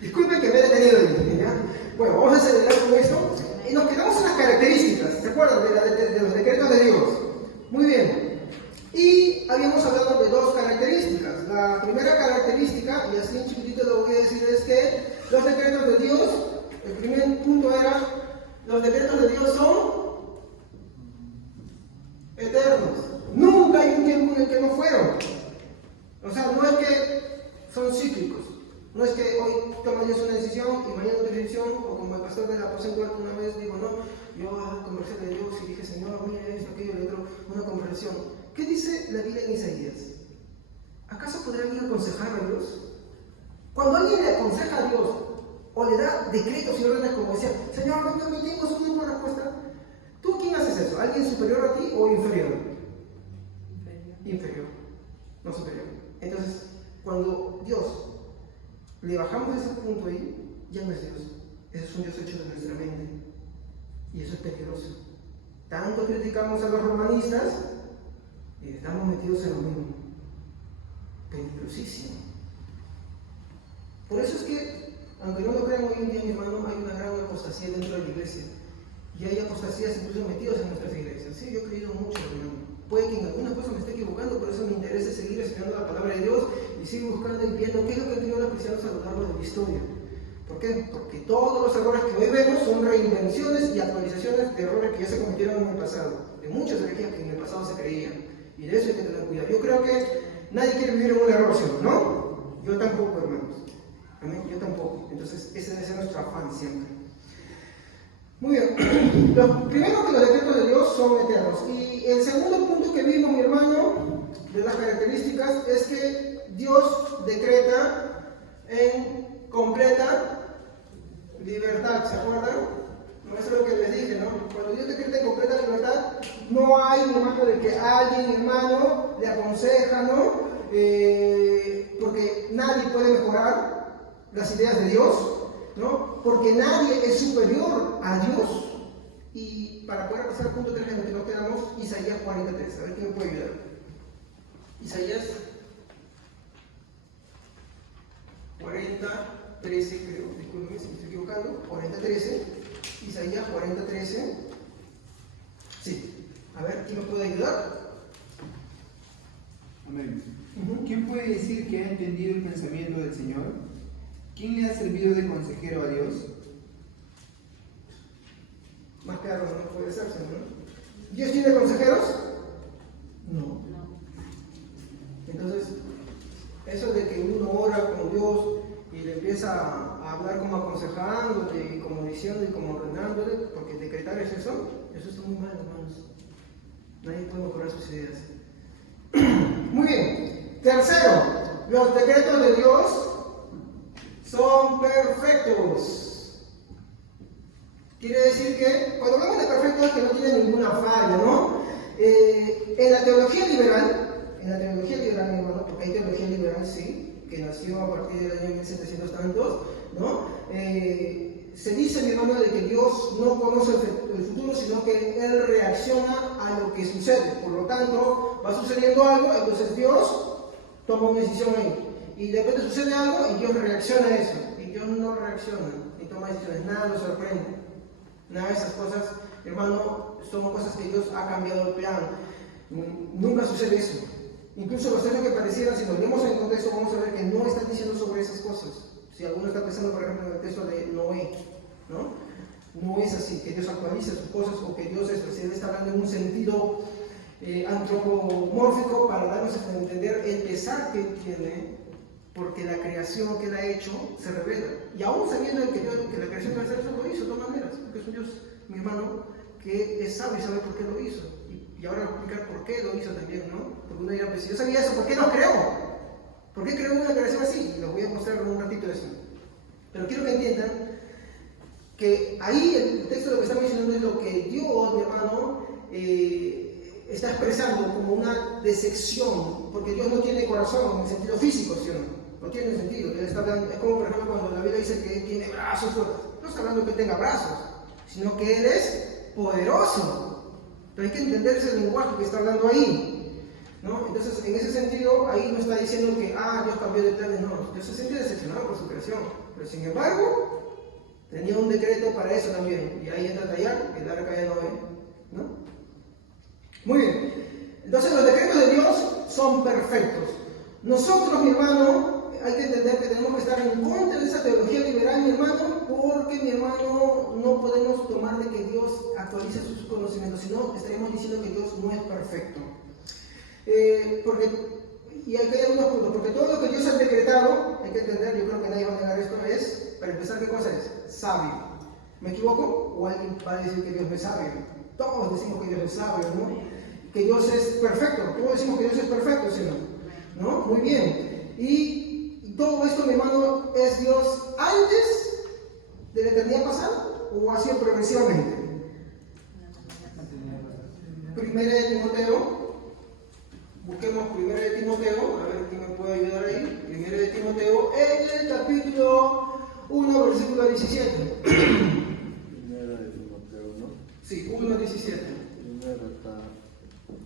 Disculpen que me he detenido ahí, ¿ya? Bueno, vamos a acelerar con esto y nos quedamos en las características, ¿se acuerdan? De los decretos de Dios. Muy bien. Y habíamos hablado de dos características. La primera característica, y así en chiquitito lo voy a decir, es que los decretos de Dios, el primer punto era, los decretos de Dios son eternos. Nunca hay un tiempo en el que no fueron. O sea, no es que son cíclicos. No es que hoy tomas una decisión y mañana otra decisión, o como el pastor de la aposento una vez dijo, no, yo conversé de Dios y dije, Señor, mira esto, aquello, el otro, una conversación. ¿Qué dice la Biblia en Isaías? ¿Acaso podrá alguien aconsejar a Dios? Cuando alguien le aconseja a Dios, o le da decretos y órdenes como decía, Señor, no permitimos un tiempo de respuesta, ¿tú a quién haces eso? ¿Alguien superior a ti o inferior? Inferior, no superior. Entonces, cuando Dios le bajamos ese punto ahí, ya no es Dios. Ese es un Dios hecho de nuestra mente. Y eso es peligroso. Tanto criticamos a los romanistas y estamos metidos en lo mismo. Peligrosísimo. Por eso es que, aunque no lo crean hoy en día, mi hermano, hay una gran apostasía dentro de la iglesia. Y hay apostasías incluso metidos en nuestras iglesias. Sí, yo he creído mucho, hermano. Puede que en alguna cosa me esté equivocando, pero eso me interesa seguir estudiando la palabra de Dios y seguir buscando y viendo qué es lo que han tenido los cristianos a lo largo de la historia. ¿Por qué? Porque todos los errores que hoy vemos son reinvenciones y actualizaciones de errores que ya se cometieron en el pasado, de muchas herejías que en el pasado se creían. Y de eso hay que tener cuidado. Yo creo que nadie quiere vivir en un error, ¿no? Yo tampoco, hermanos. Amén. Yo tampoco. Entonces, ese debe ser nuestro afán siempre. Muy bien. Lo primero, que los decretos de Dios son eternos. Y el segundo punto que vimos, mi hermano, de las características, es que Dios decreta en completa libertad. ¿Se acuerdan? No es lo que les dije, ¿no? Cuando Dios decreta en completa libertad, no hay, hermano, de que alguien, hermano, le aconseja, ¿no? Porque nadie puede mejorar las ideas de Dios, ¿no? Porque nadie es superior a Dios. Y para poder pasar al punto 3 en el que nos quedamos, Isaías 43. A ver quién me puede ayudar. Isaías 40:13, creo. Discúlpeme si me estoy equivocando. 40:13. Isaías 40:13. Sí. A ver, ¿quién me puede ayudar? Amén. ¿Quién puede decir que ha entendido el pensamiento del Señor? ¿Quién le ha servido de consejero a Dios? Más claro no puede ser, ¿no? ¿Dios tiene consejeros? No. Entonces, eso de que uno ora con Dios y le empieza a hablar como aconsejándote y como diciendo y como ordenándole, porque decretar es eso está muy mal, hermanos. Nadie puede mejorar sus ideas. Muy bien. Tercero, los decretos de Dios son perfectos. Quiere decir que, cuando hablamos de perfecto, es que no tiene ninguna falla, ¿no? En la teología liberal, mi hermano, porque hay teología liberal, sí, que nació a partir del año 1700 tantos, ¿no? Se dice, mi hermano, de que Dios no conoce el futuro, sino que Él reacciona a lo que sucede. Por lo tanto, va sucediendo algo, entonces Dios toma una decisión ahí. Y de repente sucede algo y Dios reacciona a eso. Y Dios no reacciona, ni toma decisiones, nada lo sorprende. Nada de esas cosas, hermano, son cosas que Dios ha cambiado el plan. Nunca sucede eso. Incluso los textos que parecieran, si nos vemos en contexto, vamos a ver que no están diciendo sobre esas cosas. Si alguno está pensando, por ejemplo, en el texto de Noé, ¿no? No es así, que Dios actualiza sus cosas o que Dios Él está hablando en un sentido antropomórfico para darnos a entender el pesar que Él tiene, porque la creación que Él ha hecho se revela. Y aún sabiendo que la creación que va a hacer eso lo hizo de todas maneras, porque es un Dios, mi hermano, que es sabio y sabe por qué lo hizo. Y ahora voy a explicar por qué lo hizo también, ¿no? Porque uno dirá, pues si yo sabía eso, ¿por qué no creó? ¿Por qué creó una creación así? Les voy a mostrar un ratito eso. Pero quiero que entiendan que ahí el texto lo que está mencionando es lo que Dios, mi hermano, está expresando como una decepción, porque Dios no tiene corazón en el sentido físico, ¿sí o no? No tiene sentido. Él está hablando, es como por ejemplo cuando la Biblia dice que Él tiene brazos fuertes. No está hablando de que tenga brazos, sino que Él es poderoso. Pero hay que entender ese lenguaje que está hablando ahí. ¿no? Entonces, en ese sentido, ahí no está diciendo que, Dios cambió de planes, no. Dios se siente decepcionado por su creación. Pero sin embargo, tenía un decreto para eso también. Y ahí entra Tallar, el arca de Noé, ¿no? Muy bien. Entonces, los decretos de Dios son perfectos. Nosotros, mi hermano, hay que entender que tenemos que estar en contra de esa teología liberal, mi hermano, porque, mi hermano, no podemos tomar de que Dios actualice sus conocimientos, sino estaríamos diciendo que Dios no es perfecto. Y hay que hay algunos puntos, porque todo lo que Dios ha decretado, hay que entender, yo creo que nadie va a negar esto, es, para empezar, ¿qué cosa es? Sabio. ¿Me equivoco? ¿O alguien va a decir que Dios no es sabio? Todos decimos que Dios es sabio, ¿no? Que Dios es perfecto. Todos decimos que Dios es perfecto, ¿sí no? Muy bien. Y todo esto, mi hermano, ¿es Dios antes de la eternidad pasada o ha sido progresivamente? Primera de Timoteo. Busquemos Primera de Timoteo, a ver quién me puede ayudar ahí. Primera de Timoteo, en el capítulo 1, versículo 17. Primera de Timoteo, ¿no? Sí, 1, 17.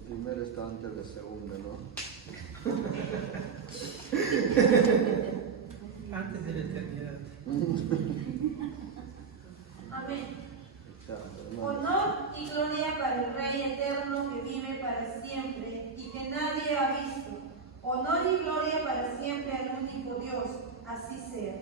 Primero está antes de segunda, ¿no? Antes de la eternidad. Amén. Exacto, hermano. Honor y gloria para el Rey eterno que vive para siempre y que nadie ha visto. Honor y gloria para siempre al único Dios. Así sea.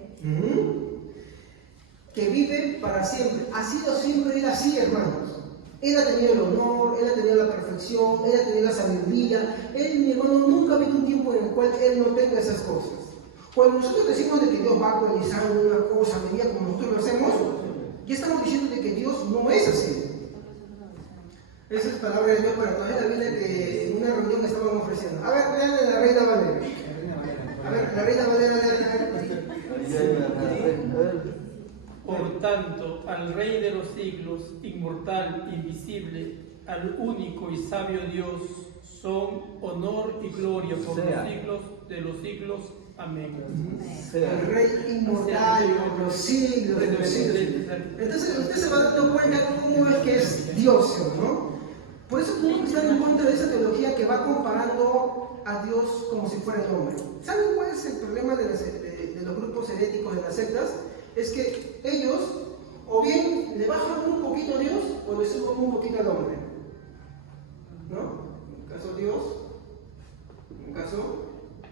Que vive para siempre. Ha sido siempre Él así, hermanos. Él ha tenido el honor, Él ha tenido la perfección, Él ha tenido la sabiduría. Él, mi hermano, nunca ha habido un tiempo en el cual Él no tenga esas cosas. Cuando nosotros decimos de que Dios va actualizando una cosa a medida como nosotros lo hacemos, ya estamos diciendo de que Dios no es así. Esa es palabra de Dios para toda la Biblia que en una reunión estaban ofreciendo. A ver, vean la Reina Valera. A ver, la Reina Valera. Por tanto, al Rey de los siglos, inmortal, invisible, al único y sabio Dios, son honor y gloria por los siglos de los siglos. Amén. El Rey inmortal por los siglos de los siglos. Entonces usted se va dando cuenta cómo es que es Dios, ¿no? Por eso tenemos que estar en contra de esa teología que va comparando a Dios como si fuera el hombre. ¿Saben cuál es el problema de los grupos heréticos, de las sectas? Es que ellos o bien le bajan un poquito a Dios o le suben un poquito al hombre. ¿No? En un caso Dios, en un caso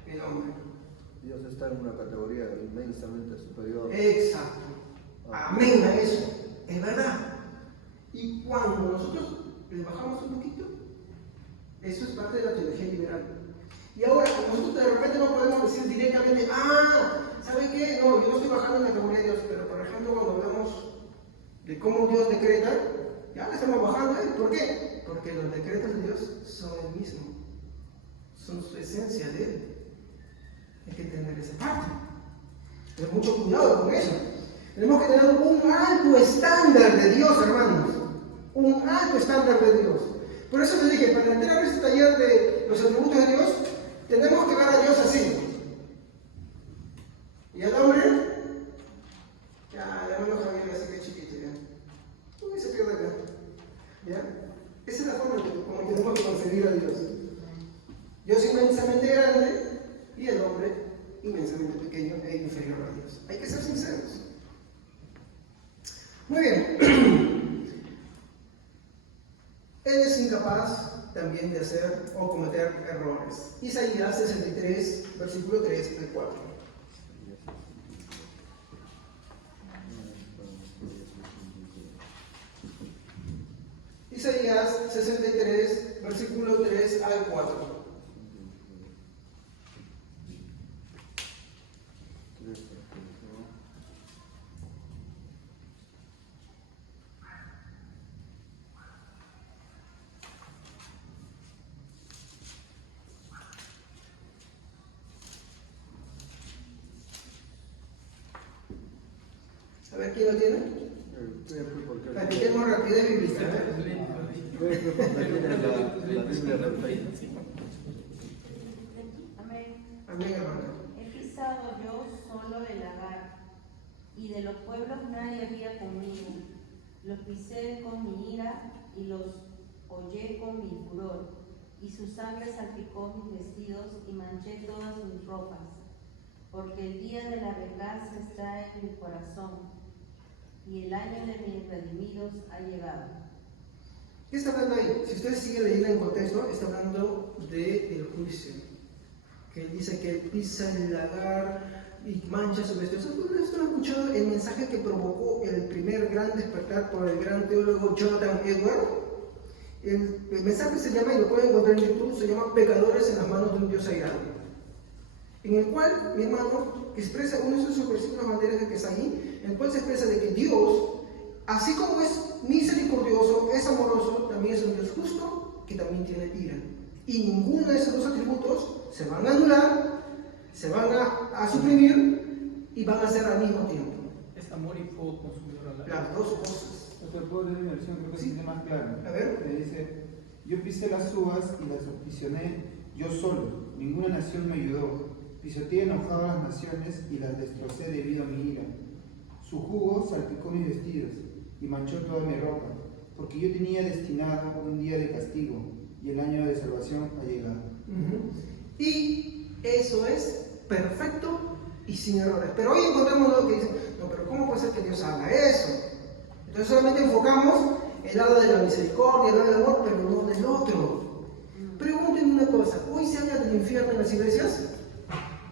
el hombre. Dios está en una categoría inmensamente superior. Exacto. Amén a eso. Es verdad. Y cuando nosotros le bajamos un poquito, eso es parte de la teología liberal. Y ahora, nosotros de repente no podemos decir directamente, ¿sabe qué? No, yo no estoy bajando en la categoría de Dios, pero por ejemplo, cuando hablamos de cómo Dios decreta, ya le estamos bajando. ¿Por qué? Porque los decretos de Dios son el mismo, son su esencia de Él. Hay que tener esa parte. Tener mucho cuidado con eso. Tenemos que tener un alto estándar de Dios, hermanos. Un alto estándar de Dios. Por eso les dije, para entrar a este taller de los atributos de Dios, tenemos que ver a Dios así. Y al hombre, ya hermano Javier, así que chiquito, ya. Uy, se pierde acá. ¿Ya? Esa es la forma como tenemos que concebir a Dios. Dios inmensamente grande y el hombre inmensamente pequeño e inferior a Dios. Hay que ser sinceros. Muy bien. Él es incapaz también de hacer o cometer errores. Isaías 63, versículo 3 al 4. Isaías 63, versículo 3 al 4. A ver, ¿quién lo tiene? Practiquemos rapidez bíblica. Amén. Amén, hermano. He pisado yo solo el lagar, y de los pueblos nadie había conmigo. Los pisé con mi ira y los hollé con mi furor. y su sangre salpicó mis vestidos y manché todas mis ropas, porque el día de la venganza está en mi corazón, y el año de mis redimidos ha llegado. ¿Qué está hablando ahí? Si ustedes siguen leyendo en contexto, está hablando del juicio. Que él dice que pisa el lagar y mancha su vestido. ¿Ustedes han escuchado el mensaje que provocó el primer gran despertar por el gran teólogo Jonathan Edwards? El mensaje se llama, y lo pueden encontrar en YouTube, se llama Pecadores en las manos de un Dios airado. En el cual, mi hermano, expresa uno de esos versículos banderas que está ahí, en el cual se expresa de que Dios, así como es misericordioso, es amoroso, también es un Dios justo, que también tiene ira. Y ninguno de esos dos atributos se van a anular, se van a suprimir y van a ser al mismo tiempo. Es amor y fuego consumidor a la vez. Las dos cosas. Otra puedo leer mi versión, creo que Sí. tiene más claro. A ver. Le dice, yo pisé las uvas y las aprisioné yo solo, ninguna nación me ayudó. Pisoteé enojado a las naciones y las destrocé debido a mi ira. Su jugo salpicó mis vestidos y manchó toda mi ropa, porque yo tenía destinado un día de castigo y el año de salvación ha llegado. Y eso es perfecto y sin errores. Pero hoy encontramos lo que dice, no, pero ¿cómo puede ser que Dios haga eso? Entonces solamente enfocamos el lado de la misericordia, el lado del amor, pero no del otro. Pregúntenme una cosa, ¿hoy se habla del infierno en las iglesias?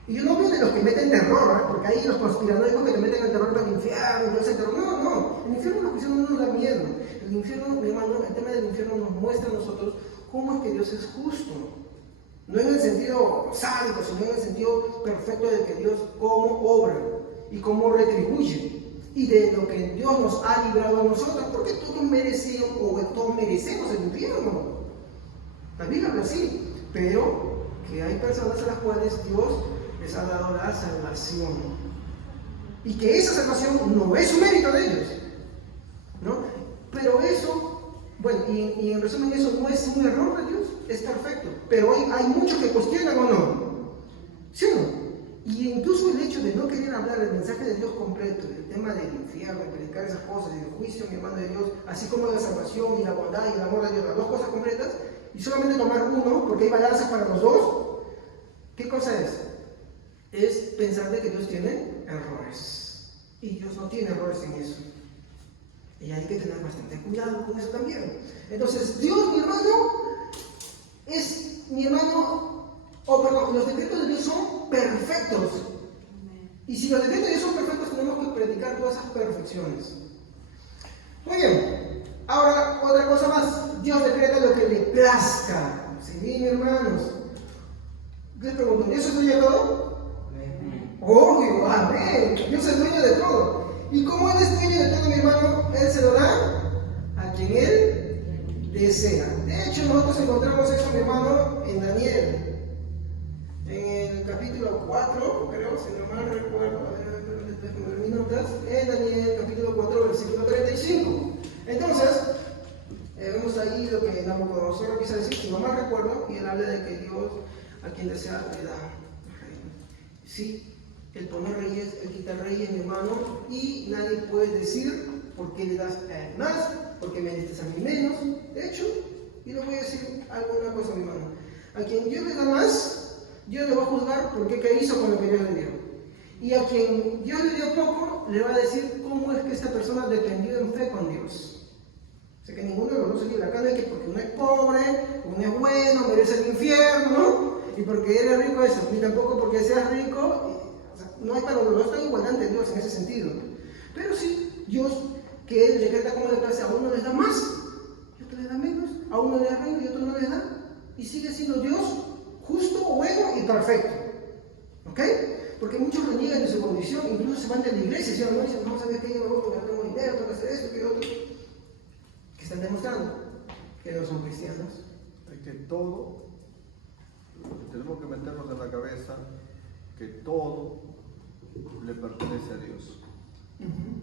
Y yo no hablo de los que meten terror, ¿eh? Porque hay los conspiranoicos que te meten el terror del infierno, no ese terror. No, no, el infierno a los cristianos no nos da miedo. El infierno, mi hermano, el tema del infierno nos muestra a nosotros cómo es que Dios es justo. No en el sentido sádico, sino en el sentido perfecto de que Dios cómo obra y cómo retribuye. Y de lo que Dios nos ha librado a nosotros, porque todos merecemos o todos merecemos el infierno. La Biblia habla así, pero que hay personas a las cuales Dios les ha dado la salvación. Y que esa salvación no es un mérito de ellos, ¿no? Pero eso, bueno, y en resumen eso no es un error de Dios, es perfecto. Pero hoy hay muchos que cuestionan o no. ¿Sí o no? Y incluso el hecho de no querer hablar del mensaje de Dios completo, del tema del infierno, de predicar esas cosas, y del juicio, mi hermano, de Dios, así como la salvación y la bondad y el amor de Dios, las dos cosas completas, y solamente tomar uno, porque hay balanzas para los dos, ¿qué cosa es? Es pensar de que Dios tiene errores. Y Dios no tiene errores en eso. Y hay que tener bastante cuidado con eso también. Entonces, Dios, mi hermano, los decretos de Dios son perfectos. Y si los decretos de Dios son perfectos, tenemos que predicar todas esas perfecciones. Muy bien. Ahora, otra cosa más. Dios decreta lo que le plazca. ¿Sí, mi hermanos? Les pregunto, ¿Dios es dueño de todo? Obvio, amén. Dios es dueño de todo. Y como Él es dueño de todo, mi hermano, Él se lo da a quien Él desea. De hecho, nosotros encontramos eso, mi hermano, en Daniel. En el capítulo 4, creo, si no mal recuerdo, déjenme ver mis notas, en Daniel capítulo 4, versículo 35. Entonces, vemos ahí lo que Nabucodonosor empieza a decir, si no mal recuerdo, y él habla de que Dios a quien desea le da reino. Sí, el poner reyes, el quitar reyes, mi hermano, y nadie puede decir por qué le das a él más, por qué me diste a mí menos. De hecho, y les voy a decir una cosa, mi hermano, a quien Dios le da más, Dios le va a juzgar por qué hizo con lo que Dios le dio. Y a quien Dios le dio poco, le va a decir cómo es que esta persona dependió en fe con Dios. O sea que ninguno de los dos se libra. Acá no hay que porque uno es pobre, uno es bueno, merece el infierno, y porque él es rico eso, ni tampoco porque seas rico, o sea, no hay para los dos, están igualdad ante Dios en ese sentido. Pero sí, Dios, que Él decreta como le place, a uno les da más, y otro les da menos, a uno le da reino y a otro no les da, y sigue siendo Dios justo, bueno y perfecto. ¿Ok? Porque muchos reniegan de su condición, incluso se van de la iglesia, ¿sí? No dicen, no sabes que yo me voy porque no tengo dinero, tengo que hacer esto, que otro. Que están demostrando que no son cristianos. Es que todo, tenemos que meternos en la cabeza que todo le pertenece a Dios.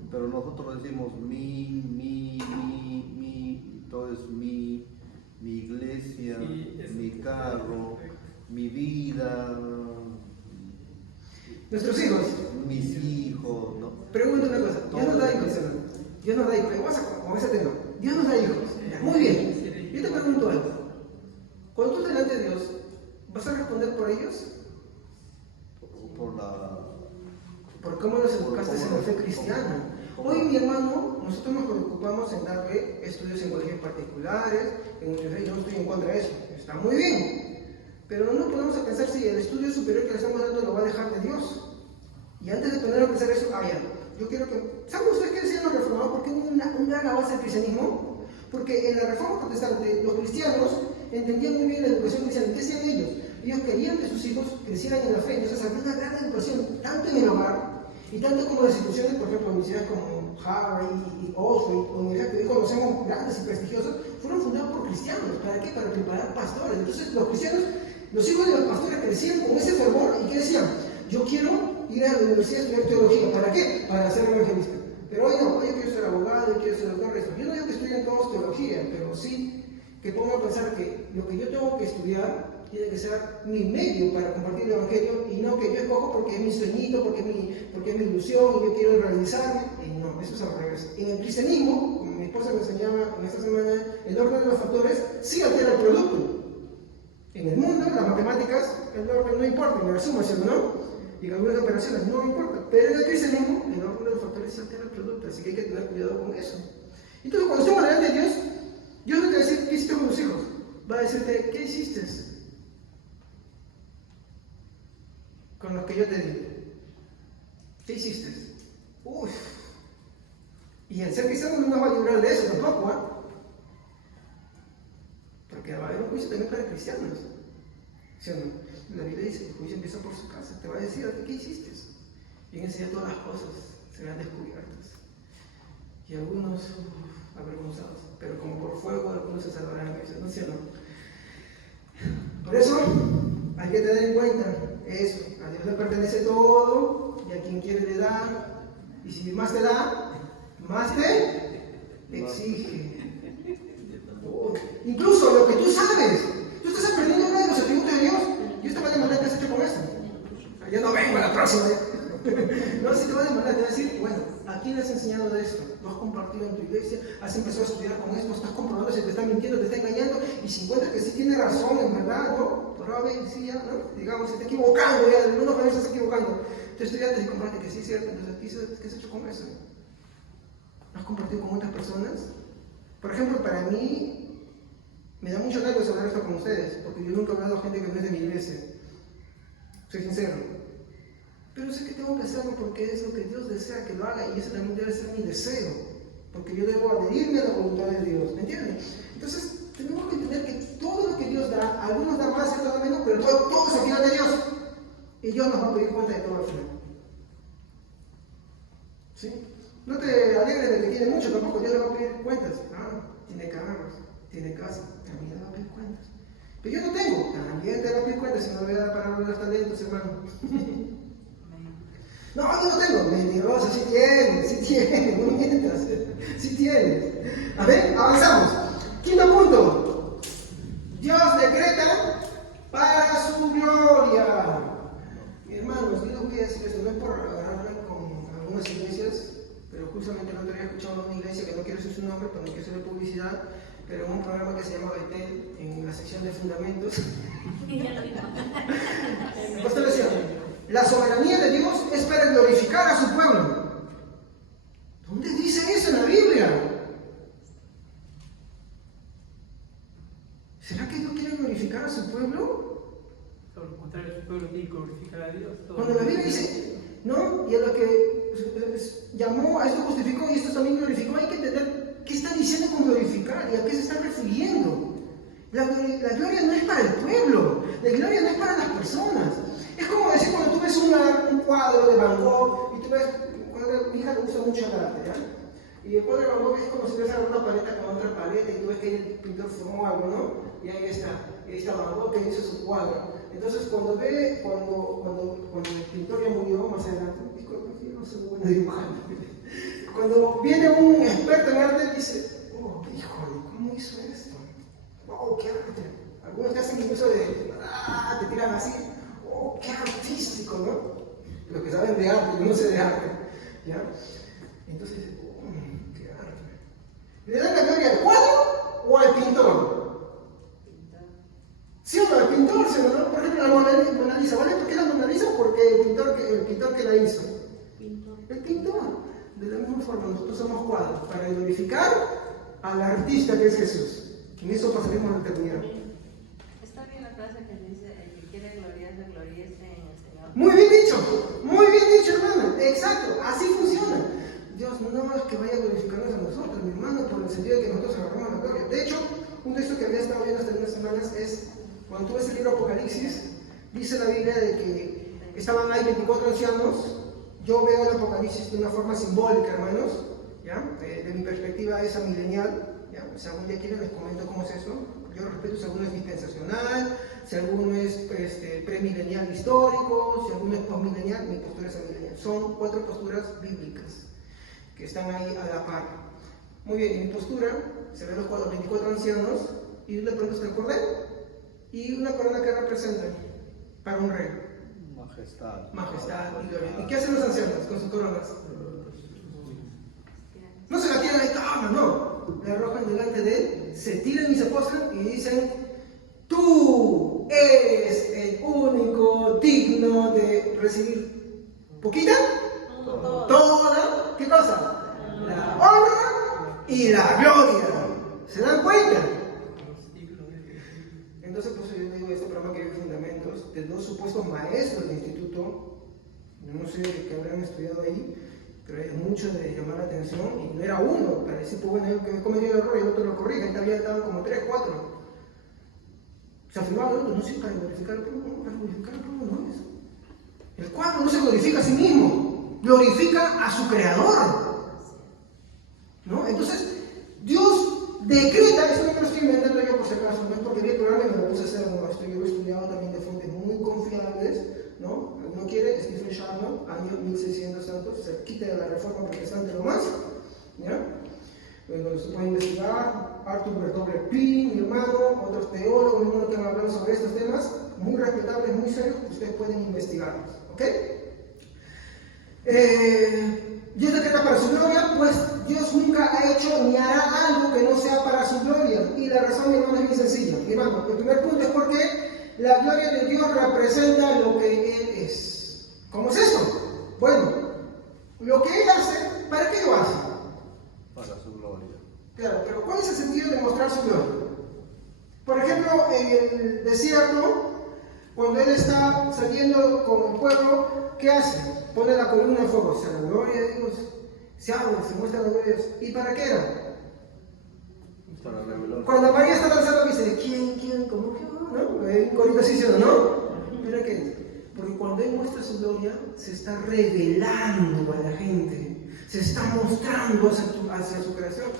Pero nosotros decimos mi, todo es mi iglesia, Sí, mi carro, mi vida, Nuestros hijos. mis hijos, ¿no? Pregunto una cosa, Dios nos da hijos, hermano. Dios nos da hijos. Vamos a con ese tema. Dios nos da hijos. Muy bien. Yo te pregunto algo. cuando tú delante de Dios, ¿vas a responder por ellos? Por cómo nos educaste en la fe cristiana. Hoy, mi hermano, nosotros nos preocupamos en darle estudios en colegios particulares, en universidades. Yo no estoy en contra de eso, está muy bien. Pero no nos ponemos a pensar si el estudio superior que le estamos dando lo va a dejar de Dios. Y antes de poner a pensar eso, yo quiero que... ¿Saben ustedes qué decían los reformados? ¿Por qué un gran avance del cristianismo? Porque en la reforma protestante, los cristianos entendían muy bien la educación cristiana. ¿Qué hacían ellos? Ellos querían que sus hijos crecieran en la fe. Entonces había una gran educación, tanto en el hogar, y tanto como las instituciones, por ejemplo, universidades como Harvard y Oxford, o universidades que hoy conocemos grandes y prestigiosas, fueron fundadas por cristianos. ¿Para qué? Para preparar pastores. Entonces los cristianos, los hijos de los pastores crecían con ese fervor. ¿Y qué decían? Yo quiero ir a la universidad a estudiar teología. ¿Para qué? Para ser evangelista. Pero hoy no, hoy yo quiero ser abogado, yo quiero ser doctor. Yo no digo que estudien todos teología, pero sí que pongan a pensar que lo que yo tengo que estudiar tiene que ser mi medio para compartir el evangelio, y no que yo escojo porque es mi sueñito, porque es mi ilusión y yo quiero realizarme. Y no, eso es al revés. En el cristianismo, como mi esposa me enseñaba en esta semana, el orden de los factores sí altera el producto. En el mundo, las matemáticas, el orden no importa, me resumo, ¿cierto? ¿No? Y en algunas operaciones no importa, pero en el cristianismo el orden de los factores se altera el producto, así que hay que tener cuidado con eso. Entonces, cuando estamos delante de Dios, Dios no te va a decir, ¿qué hiciste con tus hijos? Va a decirte, ¿qué hiciste con lo que yo te di? ¿Qué hiciste? Uff. Y el ser cristiano no nos va a librar de eso tampoco, ¿eh? Porque va a haber un juicio también para cristianos. ¿Sí o no? La Biblia dice que el juicio empieza por su casa. Te va a decir a ti qué hiciste. Y en ese día todas las cosas serán descubiertas. Y algunos avergonzados. Pero como por fuego, algunos se salvarán. ¿No es cierto? Por eso hay que tener en cuenta eso. A Dios le pertenece todo. Y a quien quiere le da. Y si más te da, más te exige. Incluso lo que tú sabes. Tú estás aprendiendo una de los atributos de Dios. Yo te voy a demandar qué has hecho con esto. Yo no vengo a la próxima. No, si te voy a demandar, te voy a decir, bueno, ¿a quién le has enseñado de esto? ¿Lo has compartido en tu iglesia? ¿Has empezado a estudiar con esto? ¿Estás comprobando si te está mintiendo, te está engañando? Y si encuentras que sí tiene razón, en verdad, ¿no? Probablemente sí, ya, ¿no? Digamos, se está equivocando, ya, de alguna manera se está equivocando. Tú estudiaste y comparte que sí es cierto, entonces, ¿qué has hecho con eso? ¿Lo has compartido con otras personas? Por ejemplo, para mí, me da mucho nervios hablar esto con ustedes, porque yo nunca he hablado a gente que no es de mi iglesia. Soy sincero. Pero sé que tengo que hacerlo porque es lo que Dios desea que lo haga, y eso también debe ser mi deseo, porque yo debo adherirme a la voluntad de Dios. ¿Me entienden? Entonces, tenemos que entender que todo lo que Dios da, algunos dan más y otros dan menos, pero todo es al final de Dios. Y Dios nos va a pedir cuenta de todo al final. ¿Sí? No te alegres de que tiene mucho, tampoco Dios le va a pedir cuentas. Tiene carros, tiene casa, también le va a pedir cuentas. Pero yo no tengo, también te va a pedir cuentas si no me da para los talentos, hermano. No, yo no tengo. Mentiroso, sí tienes, no mientas, sí tienes. A ver, avanzamos. Quinto punto. Dios decreta para su gloria. Mi hermanos, yo les voy a decir esto, no es por agarrarme con algunas iglesias, pero justamente el otro día escuchaba una iglesia que no quiero decir su nombre, pero no quiero hacer publicidad, pero en un programa que se llama Betel, en la sección de fundamentos. El pastor decía, la soberanía de Dios es para glorificar a su pueblo. ¿Dónde dice eso en la Biblia? ¿Será que Dios quiere glorificar a su pueblo? Por lo contrario, su pueblo tiene que glorificar a Dios. Cuando la Biblia dice, ¿no? Y a lo que llamó, a esto justificó y esto también glorificó, hay que entender qué está diciendo con glorificar y a qué se está refiriendo. La gloria no es para el pueblo, la gloria no es para las personas. Es como decir cuando tú ves un cuadro de Van Gogh y tú ves, mi hija le gusta mucho el arte, ¿ya? Y el cuadro de Van Gogh es como si ves una paleta con otra paleta y tú ves que el pintor formó algo, ¿no? Y ahí está Van Gogh que hizo su cuadro. Entonces cuando el pintor ya murió más adelante, yo no soy buena dibujando. Cuando viene un experto en arte dice, oh, híjole, ¿cómo hizo esto? Wow, qué arte. Algunos te hacen incluso te tiran así. Oh, qué artístico, ¿no? Los que saben de arte, yo no sé de arte, ¿ya? Entonces, qué arte. ¿Le dan la gloria al cuadro o al pintor? ¿Sí o no? El pintor, ¿sí o no? Por ejemplo, la Mona Lisa, ¿vale? ¿Por qué la Mona Lisa? Porque el pintor que la hizo. El pintor. De la misma forma, nosotros somos cuadros para glorificar al artista que es Jesús. En eso pasaremos la eternidad. Está bien la frase que dice, el que quiere gloriarse, gloriese en el Señor. Muy bien dicho, hermano. Exacto, así funciona. Dios no es que vaya a glorificarnos a nosotros, mi hermano, por el sentido de que nosotros agarramos la gloria. De hecho, un texto que había estado viendo hasta unas semanas es, cuando tú ves el libro Apocalipsis, dice la Biblia de que estaban ahí 24 ancianos. Yo veo el Apocalipsis de una forma simbólica, hermanos, ¿ya? De mi perspectiva esa milenial, ¿ya? Si algún día quieren les comento cómo es eso. Yo respeto si alguno es dispensacional, si alguno es premilenial histórico, si alguno es postmilenial, mi postura es amilenial. Son 4 posturas bíblicas que están ahí a la par. Muy bien, en mi postura se ven los 24 ancianos y de pronto está el cordero y una corona que representa para un rey. Majestad y gloria. ¿Y qué hacen los ancianos con sus coronas? No se la tiran ahí, toma, no. Le arrojan delante de él, se tiran y se postran y dicen: tú eres el único digno de recibir poquita, toda, ¿qué cosa? La honra y la gloria. ¿Se dan cuenta? Entonces, pues yo digo, este programa que hay fundamentos de 2 supuestos maestros del instituto, no sé qué habrán estudiado ahí, pero es mucho de llamar la atención, y no era uno, para decir, pues bueno, yo que he cometido el error y el otro lo corrige, ahí estaban como 3, 4. Se afirmaba el otro, no sé, para glorificar al pueblo, no, para glorificar al pueblo no es. El cuadro no se glorifica a sí mismo, glorifica a su creador. ¿No? Entonces, Dios decreta, eso no me lo estoy inventando yo por si acaso, no es porque vi el programa y me lo puse a hacer, no, esto yo lo he estudiado también de fuentes muy confiables, ¿no? Alguno quiere, Stephen Sharman, año 1600 tantos, cerquita de la Reforma Protestante nomás, ¿ya? Bueno, se puede investigar, Arthur W. Pink, mi hermano, otros teólogos, mi hermano que han hablado sobre estos temas, muy respetables, muy serios, ustedes pueden investigarlos, ¿ok? Dios decreta para su gloria, pues Dios nunca ha hecho ni hará algo que no sea para su gloria. Y la razón, mi hermano, es muy sencilla. Mi hermano, el primer punto es porque la gloria de Dios representa lo que Él es. ¿Cómo es esto? Bueno, lo que Él hace, ¿para qué lo hace? Para su gloria. Claro, pero ¿cuál es el sentido de mostrar su gloria? Por ejemplo, en el desierto, cuando Él está saliendo con el pueblo, ¿qué hace? Pone la columna de fuego, o sea, la gloria de Dios se abre, se muestra la gloria de Dios. ¿Y para qué era? Para revelar. Cuando María está danzando, dice: ¿quién? ¿Cómo que? ¿No? Un corito así diciendo, ¿no? Mira que, porque cuando Él muestra su gloria, se está revelando a la gente, se está mostrando hacia su creación.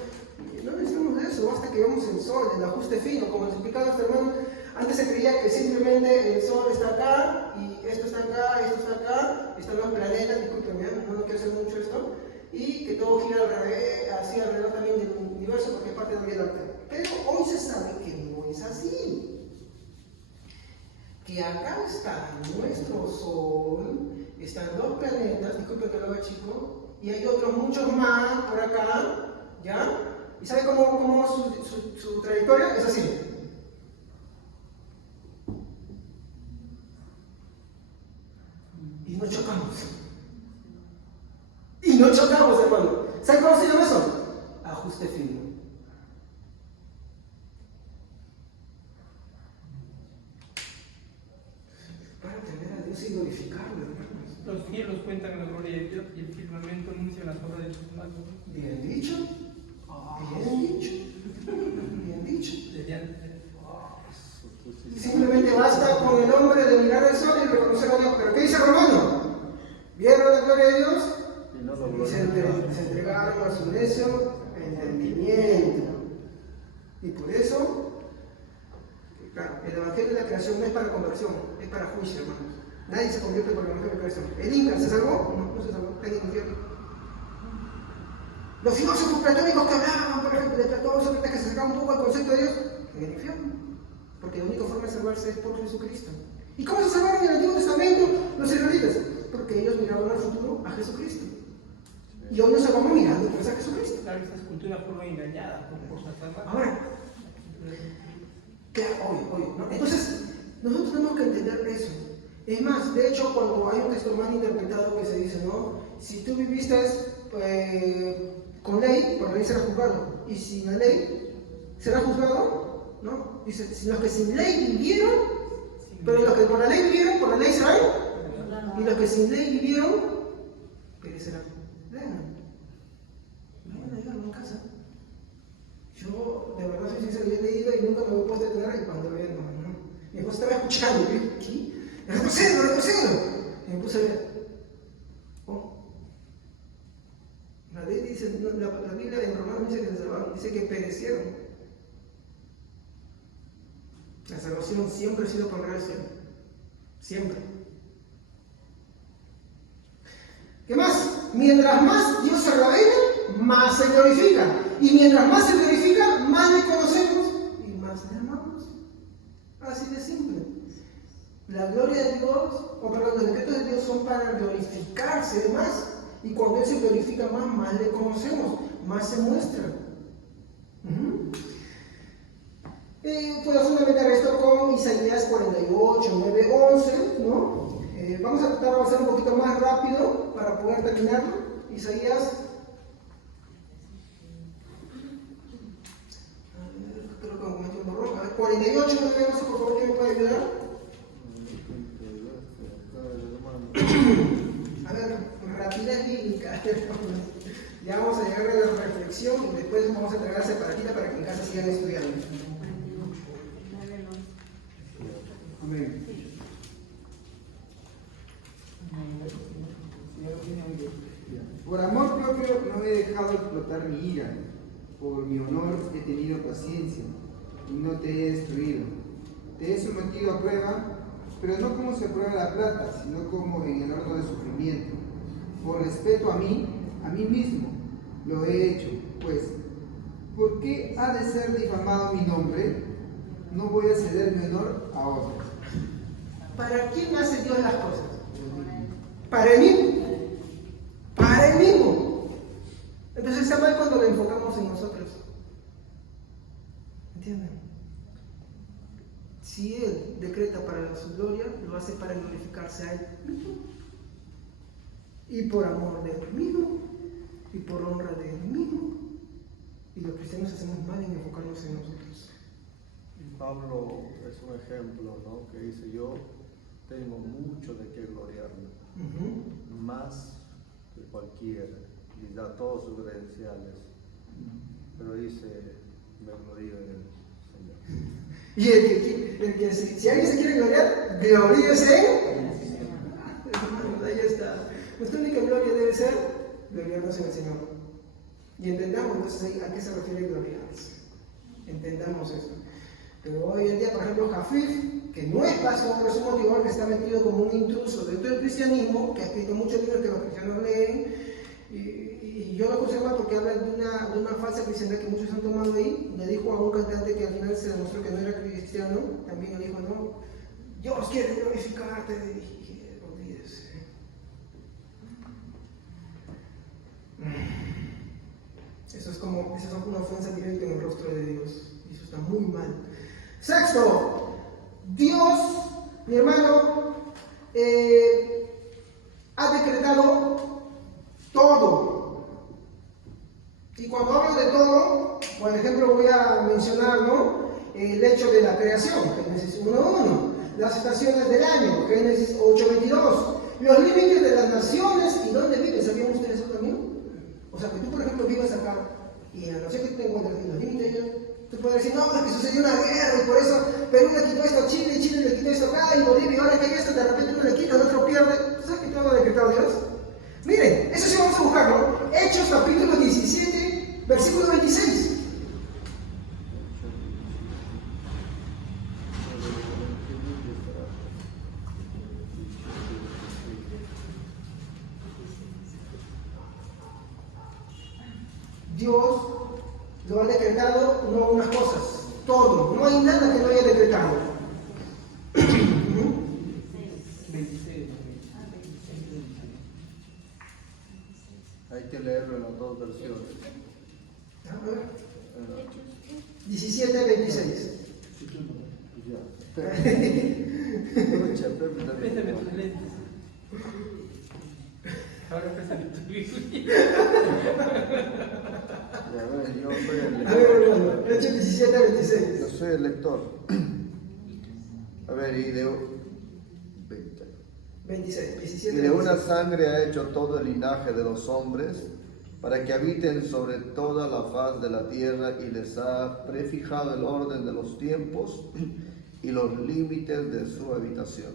Y no necesitamos de eso, basta que veamos el sol, el ajuste fino, como les explicaba este hermano. Antes se creía que simplemente el sol está acá, y esto está acá, están los planetas, discúlpenme, no quiero hacer mucho esto, y que todo gira así alrededor también del universo porque es parte de la Vía Láctea. Pero hoy se sabe que no es así. Que acá está nuestro sol, están 2 planetas, disculpen que lo haga chico, y hay otros muchos más por acá, ¿ya? ¿Y sabe cómo su trayectoria? Es así. Y no chocamos, hermano. ¿Saben cómo se llama eso? Ajuste fino. Para tener a Dios y glorificarlo, hermanos. Los cielos cuentan la gloria de Dios y el firmamento anuncia las obras de sus manos. Bien dicho. Bien dicho. Desde antes. Simplemente basta con el nombre de mirar el sol y reconocer a Dios. ¿Pero qué dice Romano? ¿Vieron la gloria de Dios? Y no lo Y se glorificaron. entregaron a su necio entendimiento. Y por eso, claro, el evangelio de la creación no es para conversión, es para juicio, hermanos. Nadie se convierte por el evangelio de la creación. ¿El Inca se salvó? No se salvó, está en el infierno. Los filósofos platónicos que hablaban, por ejemplo, de Platón, Sócrates, que se acercaban un poco al concepto de Dios, en el infierno. Porque la única forma de salvarse es por Jesucristo. ¿Y cómo se salvaron en el Antiguo Testamento los israelitas? Porque ellos miraban al futuro a Jesucristo. Y hoy nos salvamos mirando a Jesucristo. Claro, esas culturas fueron engañadas por Satanás. Ahora, Obvio, ¿no? Entonces, nosotros tenemos que entender eso. Es más, de hecho, cuando hay un texto mal interpretado que se dice, ¿no? Si tú viviste con ley, por la ley serás juzgado. Y sin la ley, serás juzgado, ¿no? Dice, si los que sin ley vivieron, pero los que por la ley vivieron, por la ley serán. Y los que sin ley vivieron, perecerán. Lean. Vayan a leerlo en casa. Yo, de verdad, soy sincero, yo he leído y nunca me voy a poder detener y cuando lo veo, no. Mi esposa estaba escuchando, y yo, ¿qué? Retrocedo. Y me puse a ver. Oh. La ley dice, no, la Biblia en Romanos dice que se salvaron, dice que perecieron. La salvación siempre ha sido por gracia. Siempre. ¿Qué más? Mientras más Dios se revela, más se glorifica. Y mientras más se glorifica, más le conocemos y más le amamos. Así de simple. La gloria de Dios, los decretos de Dios son para glorificarse más. Y cuando Él se glorifica más, más le conocemos, más se muestra. Puedo fundamentar esto con Isaías 48, 9, 11, ¿no? Vamos a tratar de avanzar un poquito más rápido para poder terminarlo. Isaías. Creo que me cometí un error. A ver, 48, 9, 11, por favor, ¿quién me puede ayudar? A ver, rapidez bíblica. Ya vamos a llegar a la reflexión y después vamos a entregar separatita para que en casa sigan estudiando. Amén. Por amor propio no he dejado explotar mi ira, por mi honor he tenido paciencia y no te he destruido. Te he sometido a prueba, pero no como se prueba la plata, sino como en el horno de sufrimiento. Por respeto a mí mismo, lo he hecho, pues, ¿por qué ha de ser difamado mi nombre? No voy a ceder mi honor a otros. ¿Para quién hace Dios las cosas? Para Él mismo. Para Él mismo. Entonces está mal cuando lo enfocamos en nosotros. ¿Entienden? Si Él decreta para su gloria, lo hace para glorificarse a Él mismo. Y por amor de Él mismo. Y por honra de Él mismo. Y los cristianos hacemos mal en enfocarnos en nosotros. Pablo es un ejemplo, ¿no? Que dice, yo tengo mucho de qué gloriarme, más que cualquiera, y da todos sus credenciales, pero dice, me glorío en el Señor. Y si alguien se quiere gloriar, gloríese en. Ahí está. Nuestra única gloria debe ser gloriarnos en el Señor. Y entendamos entonces a qué se refiere gloriarse. Entendamos eso. Pero hoy en día, por ejemplo, Jafif, que no es pastor, pero es un motivador que está metido como un intruso dentro del cristianismo, que ha escrito muchos libros que los cristianos leen, y yo lo conservo porque habla de una falsa cristiandad que muchos han tomado ahí. Le dijo a un cantante que al final se demostró que no era cristiano, también le dijo, no, Dios quiere glorificarte, y dije, olvídese. Eso es una ofensa directa en el rostro de Dios, y eso está muy mal. Sexto, Dios, mi hermano, ha decretado todo. Y cuando hablo de todo, por ejemplo, voy a mencionar, ¿no? El hecho de la creación, Génesis 1:1, las estaciones del año, Génesis 8:22, los límites de las naciones y dónde viven. ¿Sabían ustedes eso también? O sea, que tú, por ejemplo, vivas acá y en la nación que te encuentras en los límites, tú puedes decir, no, es que sucedió una guerra y por eso Perú le quitó esto a Chile, Chile le quitó esto acá, y Bolivia, y ahora que hay esto, de repente uno le quita, el otro pierde. ¿Sabes que todo lo ha decretado Dios? Miren, eso sí vamos a buscarlo. Hechos capítulo 17, versículo 26. Dios lo ha decretado, no unas cosas, todo. No hay nada que no haya decretado. 26. Hay que leerlo en las dos versiones. 17, 26. Ya. Escucha, Préstame tus lentes. Ahora préstame tu Biblia. Ya ven, yo soy el A ver, lector. hermano, Hechos 17 a 26. Yo soy el lector. A ver, y de 20. 26, Y 17 de una 26. sangre ha hecho todo el linaje de los hombres, para que habiten sobre toda la faz de la tierra, y les ha prefijado el orden de los tiempos y los límites de su habitación.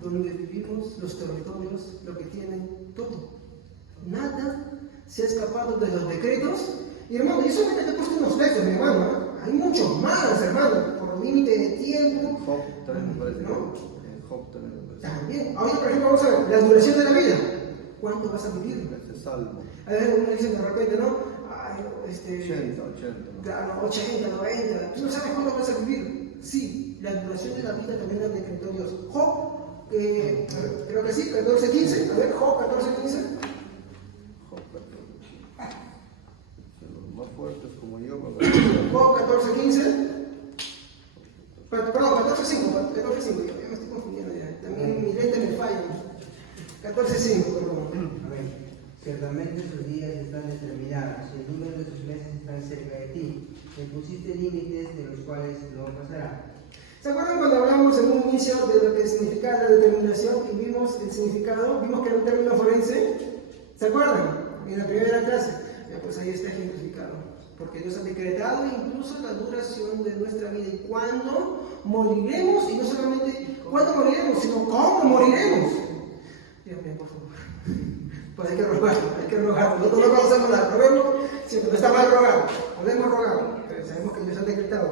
Donde vivimos, los territorios, lo que tienen, todo. Nada se ha escapado de los decretos. Y hermano, yo solamente te he puesto unos textos, mi hermano. ¿Eh? Hay muchos más, hermano, por límite de tiempo. Job también me parece. ¿No? En Job también me parece. También. Ahorita, por ejemplo, vamos a ver, la duración de la vida. ¿Cuánto vas a vivir? Este salmo. A ver, uno dice de repente, ¿no? Ay, 80, 80. ¿no? Claro, 80, 90. Tú no sabes cuánto vas a vivir. Sí, la duración de la vida también la decretó Dios. Job, creo que sí, 14, 15. A ver, Job, 14, 15. Job 14. Los más fuertes como yo, me parece. Job 14, 15. Perdón, 14, 5. 14, 5. Ya me estoy confundiendo ya. También mi lente me falla. 14, 5, perdón. A ver, ciertamente sus días están determinados, y el número de sus meses están cerca de ti. Le pusiste límites de los cuales no pasará. ¿Se acuerdan cuando hablamos en un inicio de lo que significa la determinación y vimos el significado? Vimos que era un término forense. ¿Se acuerdan? En la primera clase. Ya, pues ahí está ejemplificado. Porque Dios ha decretado incluso la duración de nuestra vida y cuándo moriremos, y no solamente cuándo moriremos, sino cómo moriremos. Dígame, por favor. Pues hay que rogar. Nosotros no conocemos nada. Roguemos, siempre no está mal rogar. Podemos rogar, pero sabemos que Dios ha decretado.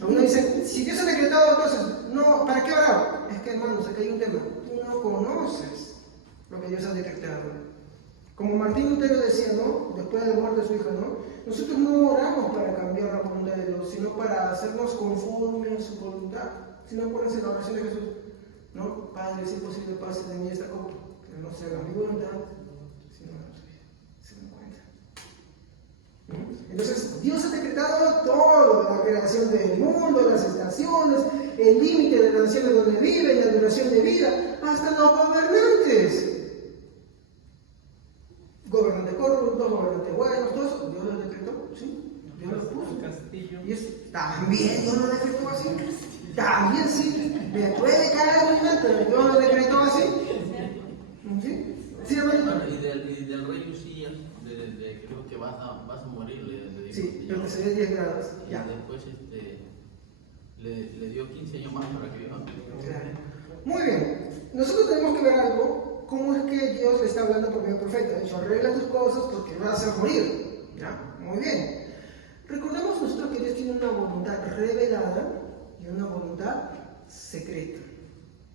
Algunos dicen, si Dios ha decretado, entonces, no, ¿para qué orar? Es que, hermanos, aquí hay un tema. Tú no conoces lo que Dios ha decretado. Como Martín Lutero decía, ¿no? Después de la muerte de su hija, ¿no? Nosotros no oramos para cambiar la voluntad de Dios, sino para hacernos conforme a su voluntad. Si no, acuérdense la oración de Jesús, ¿no? Padre, si es posible, pase de mí esta copa, que no se haga mi voluntad, sino la tuya. ¿Se dan cuenta? Entonces, Dios ha decretado todo, la creación del mundo, las estaciones, el límite de las naciones donde viven, la duración de vida, hasta los gobernantes. Gobernantes corruptos, gobernantes buenos, todo eso, Dios lo decretó, ¿sí? Dios lo puso. Castillo. Y eso, también Dios lo decretó así. También sí. Le puede caer muy mal, pero Dios lo decretó así. ¿Sí? ¿Sí, hermano? Bueno, y del rey Usías, creo que vas a morir, le dijo. Sí, pero que se ve 10 grados. Y Ya. después le dio 15 años más para que viva. Claro. Muy bien. Nosotros tenemos que ver algo. ¿Cómo es que Dios le está hablando por medio del profeta? De hecho, arregla tus cosas porque vas a morir. ¿Ya? Muy bien. Recordemos nosotros que Dios tiene una voluntad revelada y una voluntad secreta.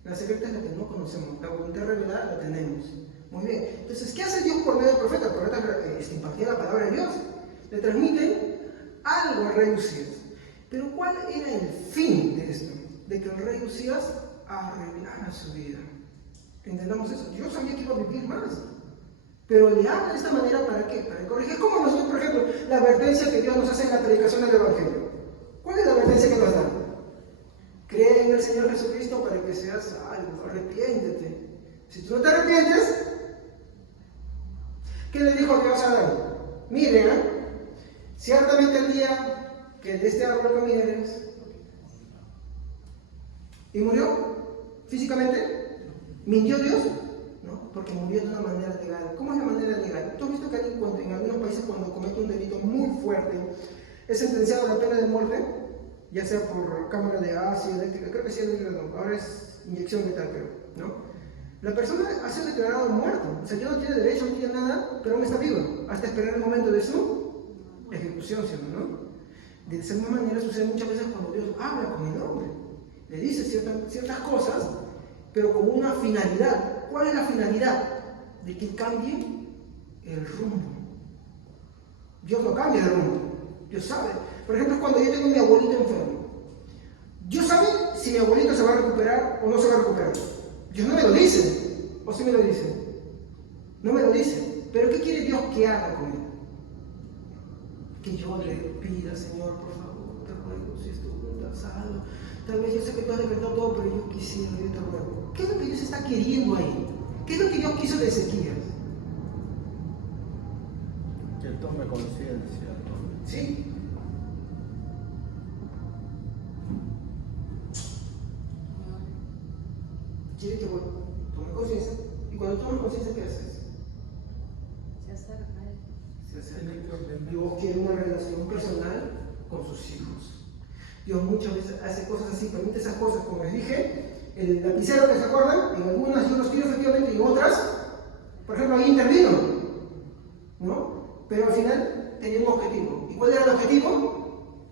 La secreta es la que no conocemos, la voluntad revelada la tenemos. Muy bien. Entonces, ¿qué hace Dios por medio del profeta? El profeta impartía la palabra de Dios. Le transmiten algo al rey Usías. Pero ¿cuál era el fin de esto? De que el rey Usías arreglara su vida. Entendamos eso. Dios sabía que iba a vivir más. Pero le habla de esta manera ¿para qué? Para corregir. Como nosotros, por ejemplo, la advertencia que Dios nos hace en la predicación del Evangelio. ¿Cuál es la advertencia que nos da? Cree en el Señor Jesucristo para que seas salvo. Arrepiéntete. Si tú no te arrepientes, ¿qué le dijo Dios a Adán? Miren, ciertamente el día que de este árbol comieres y murió físicamente, ¿mintió Dios? No, porque murió de una manera legal. ¿Cómo es la manera legal? ¿Tú has visto que en algunos países cuando comete un delito muy fuerte es sentenciado a la pena de muerte? Ya sea por cámara de ácido eléctrica, creo que sí, no, ahora es inyección letal, creo, ¿no? La persona ha sido declarado muerto, o sea, ya no tiene derecho, no tiene nada, pero aún está vivo, hasta esperar el momento de su ejecución, ¿no? De esa misma manera sucede muchas veces cuando Dios habla con el hombre, le dice ciertas cosas, pero con una finalidad. ¿Cuál es la finalidad? De que cambie el rumbo. Dios no cambia de rumbo, Dios sabe. Por ejemplo, cuando yo tengo a mi abuelito enfermo, Dios sabe si mi abuelito se va a recuperar o no se va a recuperar. Dios no me lo dice, o sí me lo dice. No me lo dice. Pero ¿qué quiere Dios que haga con él? Que yo le pida, Señor, por favor, te ruego, si es tu voluntad, salva. Tal vez yo sé que tú has decretado todo, pero yo quisiera, yo te ruego. ¿Qué es lo que Dios está queriendo ahí? ¿Qué es lo que Dios quiso de Ezequías? Que tome conciencia, ¿no? ¿Sí? Quiere que tome conciencia. Y cuando tomas conciencia, ¿qué haces? Se acerca a él. Se acerca. Dios quiere una relación personal con sus hijos. Dios muchas veces hace cosas así, permite esas cosas, como les dije, el lapicero que se acuerdan, en algunas yo los tiro efectivamente y en otras, por ejemplo, ahí intervino, ¿no? Pero al final tenía un objetivo. ¿Y cuál era el objetivo?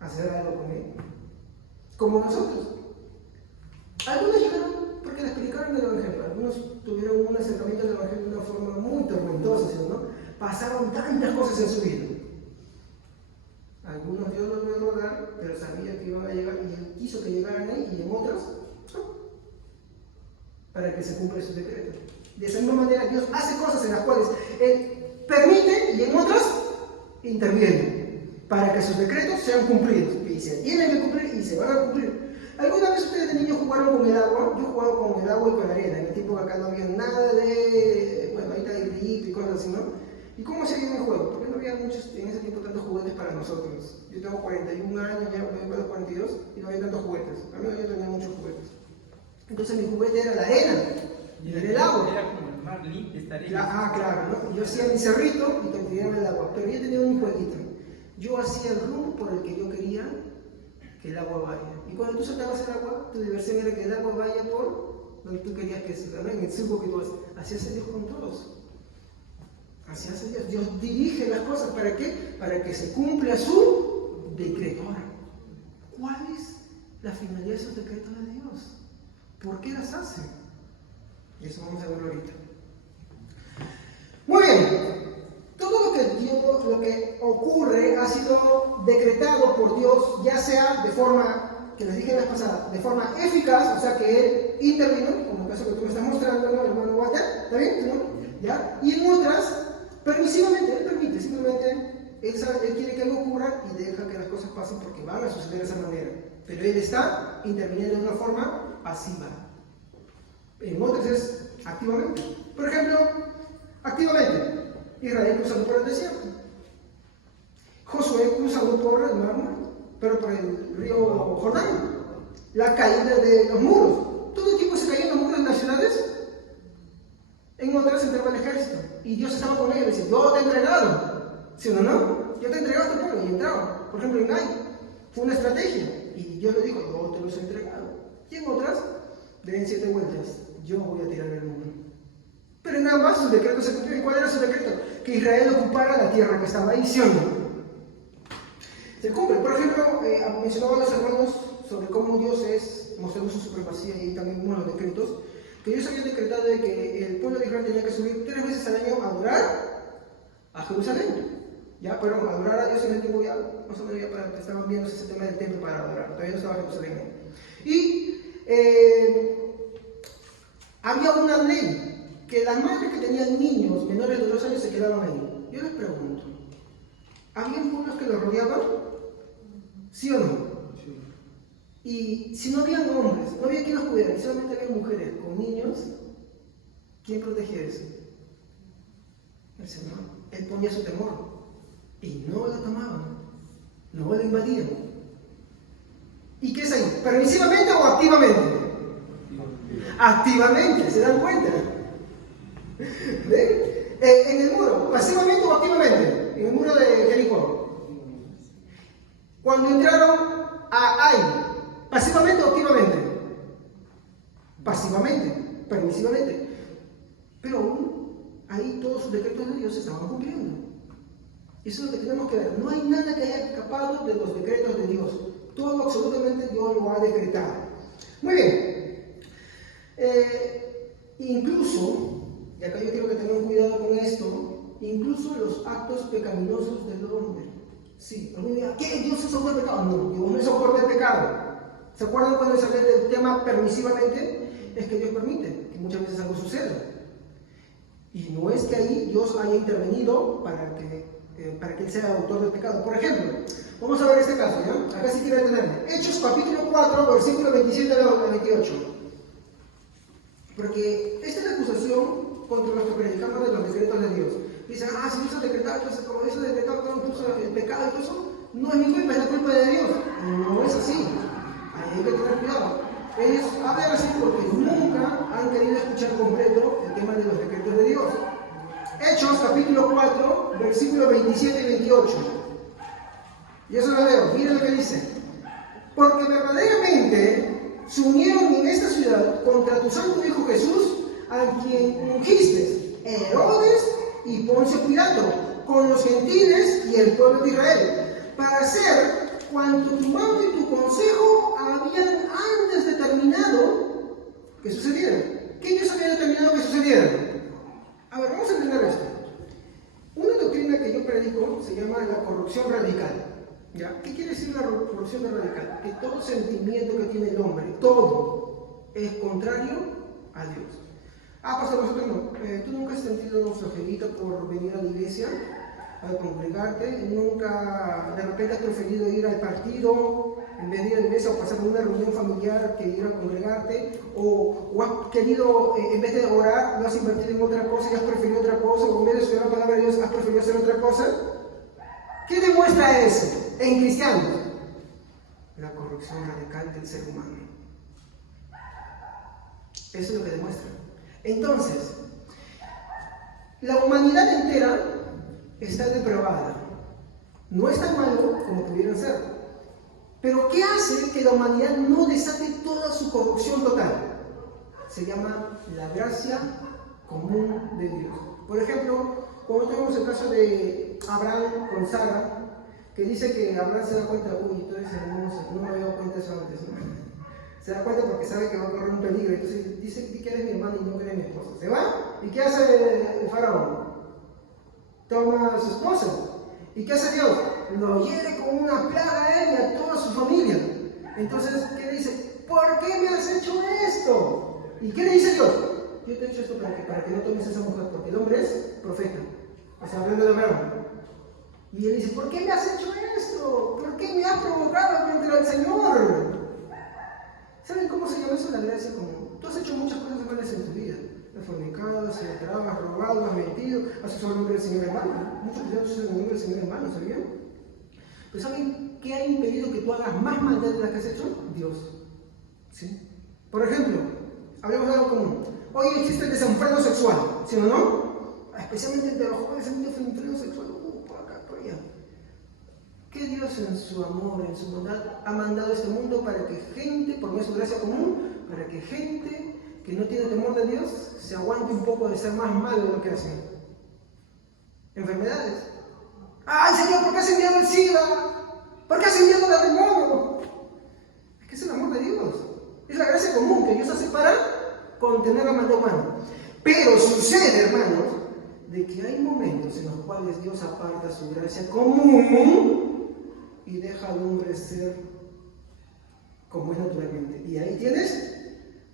Hacer algo con él. Como nosotros. Algunos llegaron porque les predicaron el Evangelio, algunos tuvieron un acercamiento al Evangelio de una forma muy tormentosa, ¿no? Pasaron tantas cosas en su vida. Algunos Dios los vio rodar, pero sabía que iban a llegar y Él quiso que llegaran ahí, y en otras, no, para que se cumpla su decreto. De esa misma manera, Dios hace cosas en las cuales Él permite y en otras interviene, para que sus decretos sean cumplidos. Y se tienen que cumplir y se van a cumplir. ¿Alguna vez ustedes de niños jugaron con el agua? Yo jugaba con el agua y con la arena. En el tiempo que acá no había nada de, bueno, ahorita hay grip y cosas así, ¿no? ¿Y cómo se vive el juego? Porque no había muchos, en ese tiempo, tantos juguetes para nosotros. Yo tengo 41 años, ya voy para los 42, y no había tantos juguetes. A mí yo tenía muchos juguetes. Entonces mi juguete era la arena, y era el agua. Era como el mar limpio, esta arena. Claro, ¿no? Yo hacía mi cerrito y te tiraba el agua, pero yo tenía un jueguito. Yo hacía el rumbo por el que yo quería que el agua vaya. Y cuando tú soltabas el agua, tu diversión era que el agua vaya por donde tú querías que se vaya, en el surco que tú haces. Así hace Dios con todos. Así hace Dios. Dios dirige las cosas. ¿Para qué? Para que se cumpla su decreto. Ahora, ¿cuál es la finalidad de esos decretos de Dios? ¿Por qué las hace? Y eso vamos a verlo ahorita. Muy bien. Todo lo que ocurre ha sido decretado por Dios, ya sea de forma, que les dije la vez pasada, de forma eficaz, o sea que Él intervino, como el caso que tú me estás mostrando, ¿no, hermano Walter? ¿Está bien? ¿No? ¿Ya? Y en otras, permisivamente, Él permite, simplemente Él quiere que algo ocurra y deja que las cosas pasen porque van a suceder de esa manera. Pero Él está interviniendo de una forma pasiva. En otras es activamente. Por ejemplo, activamente. Israel cruzando por el desierto. Josué cruzando por el mar Muerto, pero por el río Jordán. La caída de los muros. Todo el tiempo se caían los muros en las ciudades. En otras entraba el ejército. Y Dios estaba con ellos y decía, yo te he entregado. ¿Sí o no? Yo te he entregado a este pueblo. Y entraba. Por ejemplo, en Gai. Fue una estrategia. Y Dios le dijo, yo te los he entregado. Y en otras, den 7 vueltas. Yo voy a tirar el muro. Pero en ambas su decreto se cumplió. ¿Y cuál era su decreto? Que Israel ocupara la tierra que estaba ahí, ¿sí o no? Se cumple. Por ejemplo, mencionaban los hermanos sobre cómo Dios es, mostrando su supremacía y también unos decretos, que Dios había decretado de que el pueblo de Israel tenía que subir 3 veces al año a adorar a Jerusalén. Ya, pero adorar a Dios en el tiempo ya, más o menos ya estaban viendo ese tema del templo para adorar, todavía no estaba Jerusalén. Y había una ley que las madres que tenían niños menores de 2 años se quedaban ahí. Yo les pregunto, ¿habían pueblos que los rodeaban? ¿Sí o no? Sí. Y si no habían hombres, no había quien los cuidara, y solamente había mujeres con niños, ¿quién protegía eso? El Señor. Él ponía su temor y no la tomaban, no la invadían. ¿Y qué es ahí? ¿Permisivamente o activamente? Activamente, ¿se dan cuenta? ¿Ven? En el muro, pasivamente o activamente, en el muro de Jericó. Cuando entraron a Ai, pasivamente o activamente. Pasivamente, permisivamente. Pero aún ahí todos los decretos de Dios se estaban cumpliendo. Eso es lo que tenemos que ver. No hay nada que haya escapado de los decretos de Dios. Todo absolutamente Dios lo ha decretado. Muy bien. Incluso, y acá yo quiero que tengan cuidado con esto, incluso los actos pecaminosos del hombre. Sí, algunos dirán, ¿qué? ¿Dios es autor del pecado? No, Dios no es autor del pecado. ¿Se acuerdan cuando se habla del tema permisivamente? Es que Dios permite que muchas veces algo suceda. Y no es que ahí Dios haya intervenido para que para que él sea autor del pecado. Por ejemplo, vamos a ver este caso, ¿ya? Acá sí quiero detenerme. Hechos capítulo 4, versículo 27 al 28. Porque esta es la acusación contra los que predicamos de los decretos de Dios. Dicen, si Dios ha decretado, entonces como Dios ha decretado todo incluso el pecado y todo eso, no es mi culpa, es la culpa de Dios. No es así. Ahí hay que tener cuidado. Ellos hablan así porque nunca han querido escuchar completo el tema de los decretos de Dios. Hechos capítulo 4, versículos 27 y 28. Y eso lo leo, miren lo que dice. Porque verdaderamente se unieron en esta ciudad contra tu santo hijo Jesús, a quien ungiste, Herodes y Poncio Pilato, con los gentiles y el pueblo de Israel, para hacer cuanto tu mano y tu consejo habían antes determinado que sucediera. ¿Qué Dios había determinado que sucediera? A ver, vamos a entender esto. Una doctrina que yo predico se llama la corrupción radical. ¿Ya? ¿Qué quiere decir la corrupción radical? Que todo sentimiento que tiene el hombre, todo, es contrario a Dios. Pastor, nosotros no. ¿Tú nunca has sentido flojerita por venir a la iglesia, a congregarte? ¿Nunca de repente has preferido ir al partido en vez de ir a la iglesia o pasar por una reunión familiar que ir a congregarte? ¿O has querido, en vez de orar, lo has invertido en otra cosa y has preferido otra cosa? ¿O en vez de estudiar la palabra de Dios has preferido hacer otra cosa? ¿Qué demuestra eso en cristianos? La corrupción radical del ser humano. Eso es lo que demuestra. Entonces, la humanidad entera está depravada. No es tan malo como pudieran ser. Pero ¿qué hace que la humanidad no desate toda su corrupción total? Se llama la gracia común de Dios. Por ejemplo, cuando tenemos el caso de Abraham con Sara, que dice que Abraham se da cuenta, entonces no me había dado cuenta de eso antes, ¿no? Se da cuenta porque sabe que va a correr un peligro, entonces dice que eres mi hermano y no que eres mi esposa. Se va, ¿y qué hace el faraón? Toma a su esposa. ¿Y qué hace Dios? Lo hiere con una plaga a él y a toda su familia. Entonces, ¿qué dice? ¿Por qué me has hecho esto? ¿Y qué le dice Dios? Yo te he hecho esto para que no tomes a esa mujer, porque el hombre es profeta. O sea, hablando de Abraham. Y él dice, ¿por qué me has hecho esto? ¿Por qué me has provocado contra el Señor? ¿Saben cómo se llama eso? La gracia común. Tú has hecho muchas cosas malas en tu vida. Has fornicado, has entrado, has robado, has mentido, has usado el nombre del Señor en vano. Muchos cristianos usan el nombre del Señor en vano, ¿sabían? Pero ¿saben qué ha impedido que tú hagas más maldad de la que has hecho? Dios. ¿Sí? Por ejemplo, hablemos de algo común. Hoy existe el desenfreno sexual, ¿sí o no? Especialmente entre los jóvenes hay un desenfreno sexual, por acá, por allá. ¿Qué Dios en su amor, en su bondad, ha mandado a este mundo para que gente, por medio de su gracia común, para que gente que no tiene temor de Dios se aguante un poco de ser más malo de lo que hacen? Enfermedades. ¡Ay, Señor, por qué has enviado el SIDA! ¿Por qué has enviado el demonio? Es que es el amor de Dios. Es la gracia común que Dios hace para contener la maldad humana. Pero sucede, hermanos, de que hay momentos en los cuales Dios aparta su gracia común y deja al hombre ser como es naturalmente. Y ahí tienes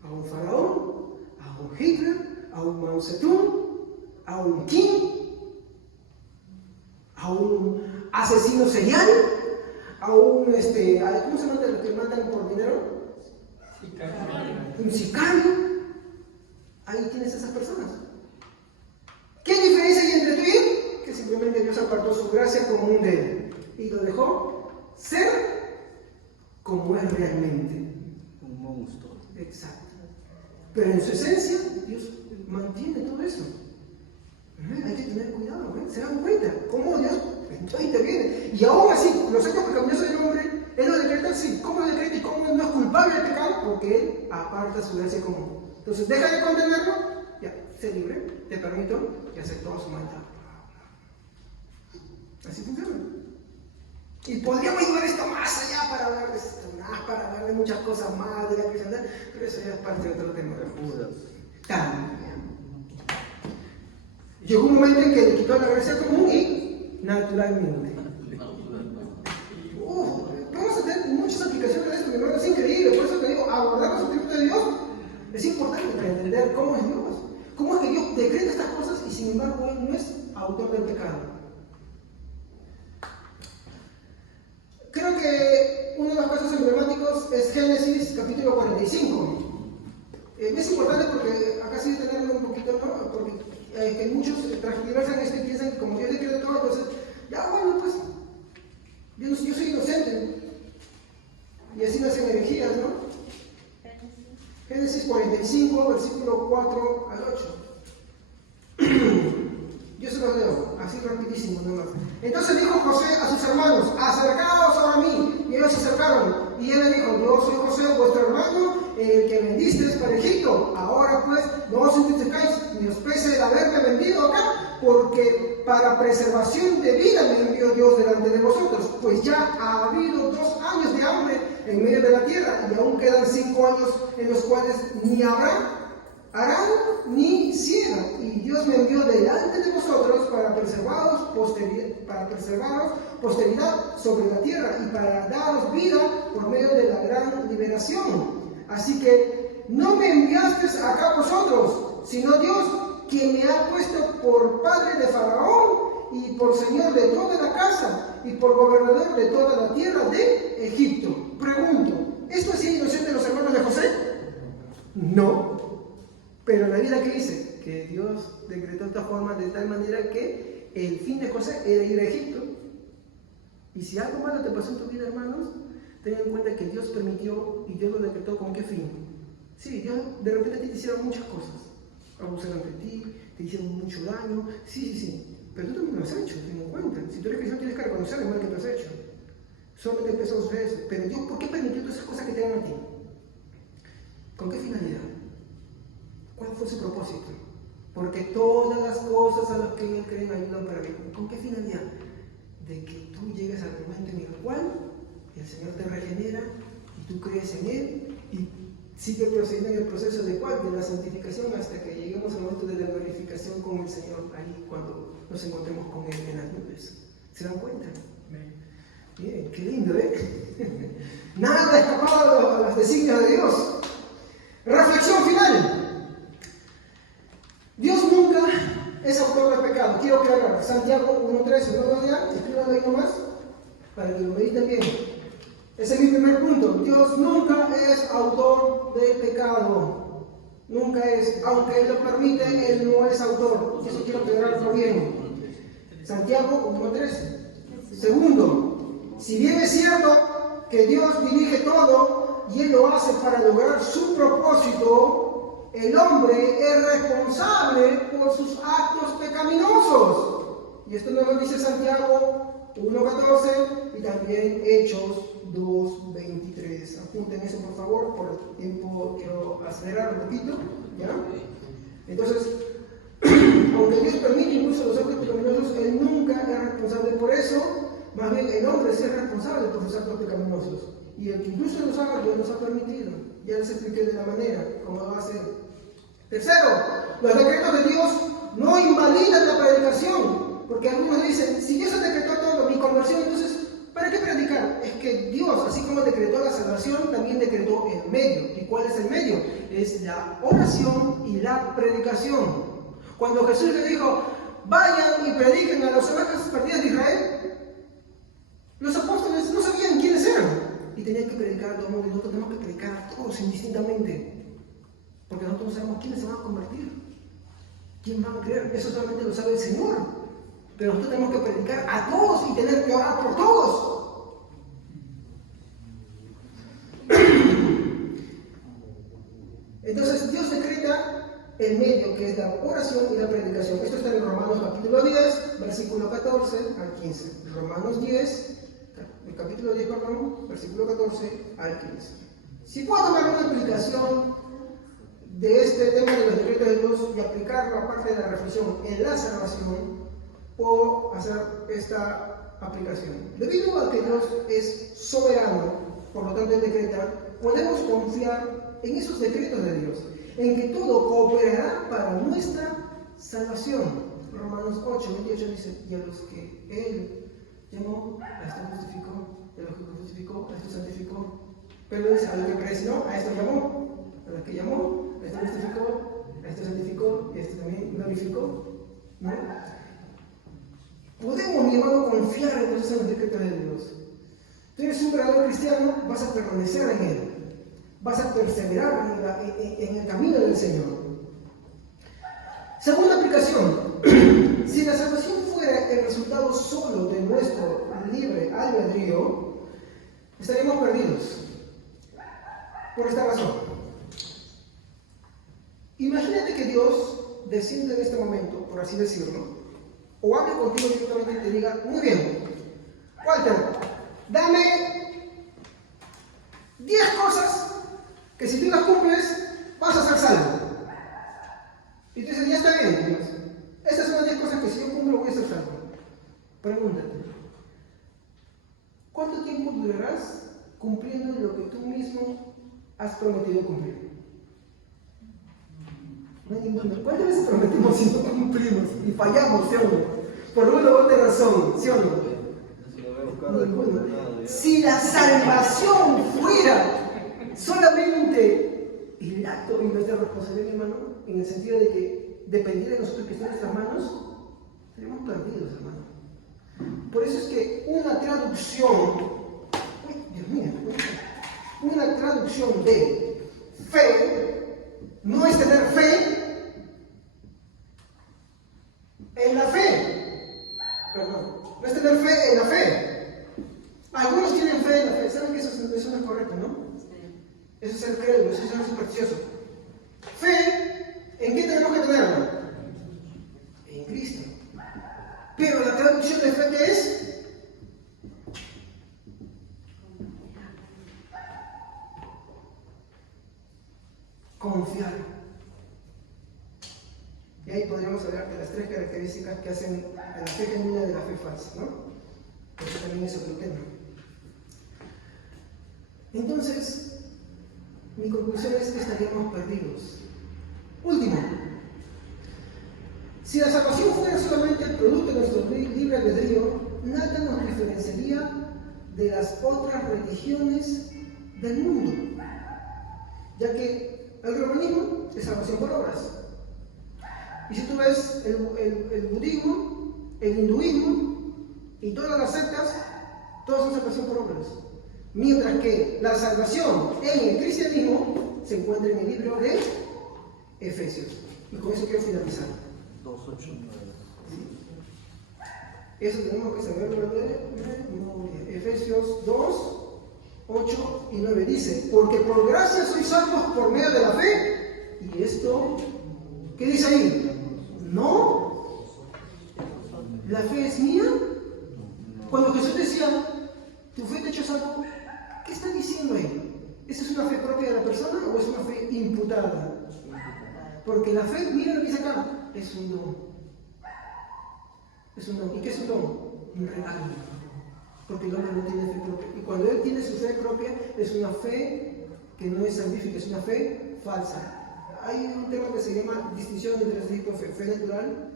a un faraón, a un Hitler, a un Mao Zedong, a un Kim, a un asesino serial, a un, ¿cómo se llama los que matan por dinero? Un sicario. Ahí tienes a esas personas. ¿Qué diferencia hay entre tú y él? Que simplemente Dios apartó su gracia común de él y lo dejó ser como es realmente. Un monstruo. Exacto. Pero en su esencia, Dios mantiene todo eso. Hay que tener cuidado, se dan cuenta cómo Dios interviene. Y aún así, los actos pecaminosos del hombre, Él lo decreta así. ¿Cómo lo decreta y cómo no es culpable del pecado? Porque Él aparta su gracia común. Entonces, deja de condenarlo, ya, sé libre, te permito que hacer toda su maldad. Así funciona. Y podríamos llevar esto más allá para hablar de esto, para hablar de muchas cosas más de la cristiandad, pero eso ya es parte de otro tema. Llegó un momento en que le quitó la gracia común y naturalmente. Vamos a tener muchas aplicaciones de esto, mi hermano, es increíble. Por eso te digo, abordar los atributos de Dios es importante para entender cómo es Dios. Cómo es que Dios decreta estas cosas y sin embargo Él no es autor del pecado. que uno de los casos emblemáticos es Génesis capítulo 45. Es importante porque acá sí tenerlo un poquito, ¿no? Porque que muchos transgiversan esto y piensan que como Dios decreta todo, entonces, ya bueno, pues, yo soy inocente. Y así nacen herejías, ¿no? Génesis 45, versículo 4 al 8. Yo se los leo, así rapidísimo nomás. Entonces dijo José a sus hermanos, acercaos ahora a mí. Y ellos se acercaron. Y él le dijo, yo soy José, vuestro hermano, el que vendisteis para Egipto. Ahora pues, no os entristezcáis, ni os pese el haberme vendido acá, porque para preservación de vida me envió Dios delante de vosotros. Pues ya ha habido 2 años de hambre en medio de la tierra, y aún quedan 5 años en los cuales ni habrá arado ni ciega, y Dios me envió delante de vosotros para preservaros posteridad sobre la tierra y para daros vida por medio de la gran liberación. Así que no me enviasteis acá vosotros, sino Dios, quien me ha puesto por padre de Faraón y por señor de toda la casa y por gobernador de toda la tierra de Egipto. Pregunto, ¿esto es inocente de los hermanos de José? No. Pero la vida que dice, que Dios decretó esta forma de tal manera que el fin de José era ir a Egipto. Y si algo malo te pasó en tu vida, hermanos, ten en cuenta que Dios permitió y Dios lo decretó con qué fin. Sí, Dios de repente a ti te hicieron muchas cosas. Abusaron de ti, te hicieron mucho daño. Sí. Pero tú también lo has hecho, ten en cuenta. Si tú eres cristiano tienes que reconocer el mal que tú has hecho. Solamente empezó a suceder eso. Pero Dios, ¿por qué permitió todas esas cosas que te dan a ti? ¿Con qué finalidad? ¿Cuál fue su propósito? Porque todas las cosas a las que ellos creen ayudan para mí. ¿Con qué finalidad? De que tú llegues al momento en el cual el Señor te regenera y tú crees en Él y sigue procediendo en el proceso de la santificación hasta que lleguemos al momento de la glorificación con el Señor, ahí cuando nos encontremos con Él en las nubes. ¿Se dan cuenta? Bien, qué lindo, ¿eh? Nada escapado a los designios de Dios. Reflexión final. Dios nunca es autor del pecado. Quiero aclarar, Santiago 1.13, ¿no? Ya, escríbanlo ahí nomás, para que lo mediten bien. Ese es mi primer punto. Dios nunca es autor del pecado. Nunca es. Aunque Él lo permite, Él no es autor. Eso quiero aclararlo bien. Santiago 1.13. Segundo, si bien es cierto que Dios dirige todo y Él lo hace para lograr su propósito, el hombre es responsable por sus actos pecaminosos. Y esto nos lo dice Santiago 1.14 y también Hechos 2.23. Apunten eso por favor, por el tiempo quiero acelerar un poquito, ¿ya? Entonces, aunque Dios permite incluso los actos pecaminosos, Él nunca es responsable por eso. Más bien el hombre sí es responsable por sus actos pecaminosos. Y el que incluso los haga, Dios nos ha permitido. Ya les expliqué de la manera como lo va a hacer. Tercero, los decretos de Dios no invalidan la predicación. Porque algunos dicen, si Dios decretó todo, mi conversión, entonces, ¿para qué predicar? Es que Dios, así como decretó la salvación, también decretó el medio. ¿Y cuál es el medio? Es la oración y la predicación. Cuando Jesús le dijo, vayan y prediquen a las ovejas perdidas de Israel, los apóstoles no sabían quiénes eran. Y tenían que predicar a todo el mundo. Y nosotros tenemos que predicar a todos indistintamente. Porque nosotros no sabemos quiénes se van a convertir. ¿Quién va a creer? Eso solamente lo sabe el Señor. Pero nosotros tenemos que predicar a todos y tener que orar por todos. Entonces Dios decreta el medio, que es la oración y la predicación. Esto está en Romanos capítulo 10, versículo 14 al 15. Romanos 10, el capítulo 10, perdón, versículo 14 al 15. Si puedo tomar una explicación de este tema de los decretos de Dios y aplicarlo aparte de la reflexión en la salvación, puedo hacer esta aplicación. Debido a que Dios es soberano, por lo tanto Él decreta, podemos confiar en esos decretos de Dios, en que todo cooperará para nuestra salvación. Romanos 8:28 dice, y a los que Él llamó, a esto justificó, y a los que justificó, a esto santificó. Pero dice, a los que predestinó, a esto llamó, a los que llamó, a esto justificó, a esto santificó, y a esto también glorificó. ¿No? Podemos, mi hermano, confiar entonces en los decretos de Dios. Tú eres un verdadero cristiano, vas a permanecer en él. Vas a perseverar en el camino del Señor. Segunda aplicación. Si la salvación fuera el resultado solo de nuestro libre albedrío, estaríamos perdidos. Por esta razón. Imagínate que Dios desciende en este momento, por así decirlo, o hable contigo directamente y te diga, muy bien, Walter, dame 10 cosas que si tú las cumples, vas a ser salvo. Y tú dices, ya está bien, Dios. Estas son las 10 cosas que si yo cumplo, voy a ser salvo. Pregúntate, ¿cuánto tiempo durarás cumpliendo lo que tú mismo has prometido cumplir? No hay ninguno. ¿Cuántas veces prometimos y no cumplimos? Y fallamos, ¿sí o no? Por una u otra razón, ¿sí o no? Si la salvación fuera solamente el acto y nuestra responsabilidad, hermano, en el sentido de que dependiera de nosotros que esté en nuestras manos, estaríamos perdidos, hermano. Por eso es que una traducción, Dios mío, una traducción de fe no es tener fe en la fe. Perdón, no es tener fe en la fe. Algunos tienen fe en la fe. ¿Saben que eso no es correcto, no? Eso es el credo, eso es el supersticioso. Fe, ¿en qué tenemos que tenerla? En Cristo. Pero la traducción de fe, ¿qué es? Confiar. Y ahí podríamos hablar de las 3 características que hacen a la fe genuina de la fe falsa, ¿no? Porque también es otro tema. Entonces, mi conclusión es que estaríamos perdidos. Último, si la salvación fuera solamente el producto de nuestro libre albedrío, nada nos diferenciaría de las otras religiones del mundo, ya que el romanismo es salvación por obras. Y si tú ves el budismo, el hinduismo y todas las sectas, todas son salvación por obras. Mientras que la salvación en el cristianismo se encuentra en el libro de Efesios. Y con eso quiero finalizar. 2:8-9. Eso tenemos que saberlo de memoria. Efesios 2, 8 y 9 dice, porque por gracia sois salvos por medio de la fe. Y esto, ¿qué dice ahí? No. ¿La fe es mía? Cuando Jesús decía, ¿tu fe te ha hecho salvo? ¿Qué está diciendo ahí? ¿Esa es una fe propia de la persona o es una fe imputada? Porque la fe, mira lo que dice acá, es un don. Es un don. ¿Y qué es un don? Un regalo. Porque el hombre no tiene fe propia. Y cuando él tiene su fe propia, es una fe que no es salvífica, es una fe falsa. Hay un tema que se llama distinción entre los tipos de fe natural,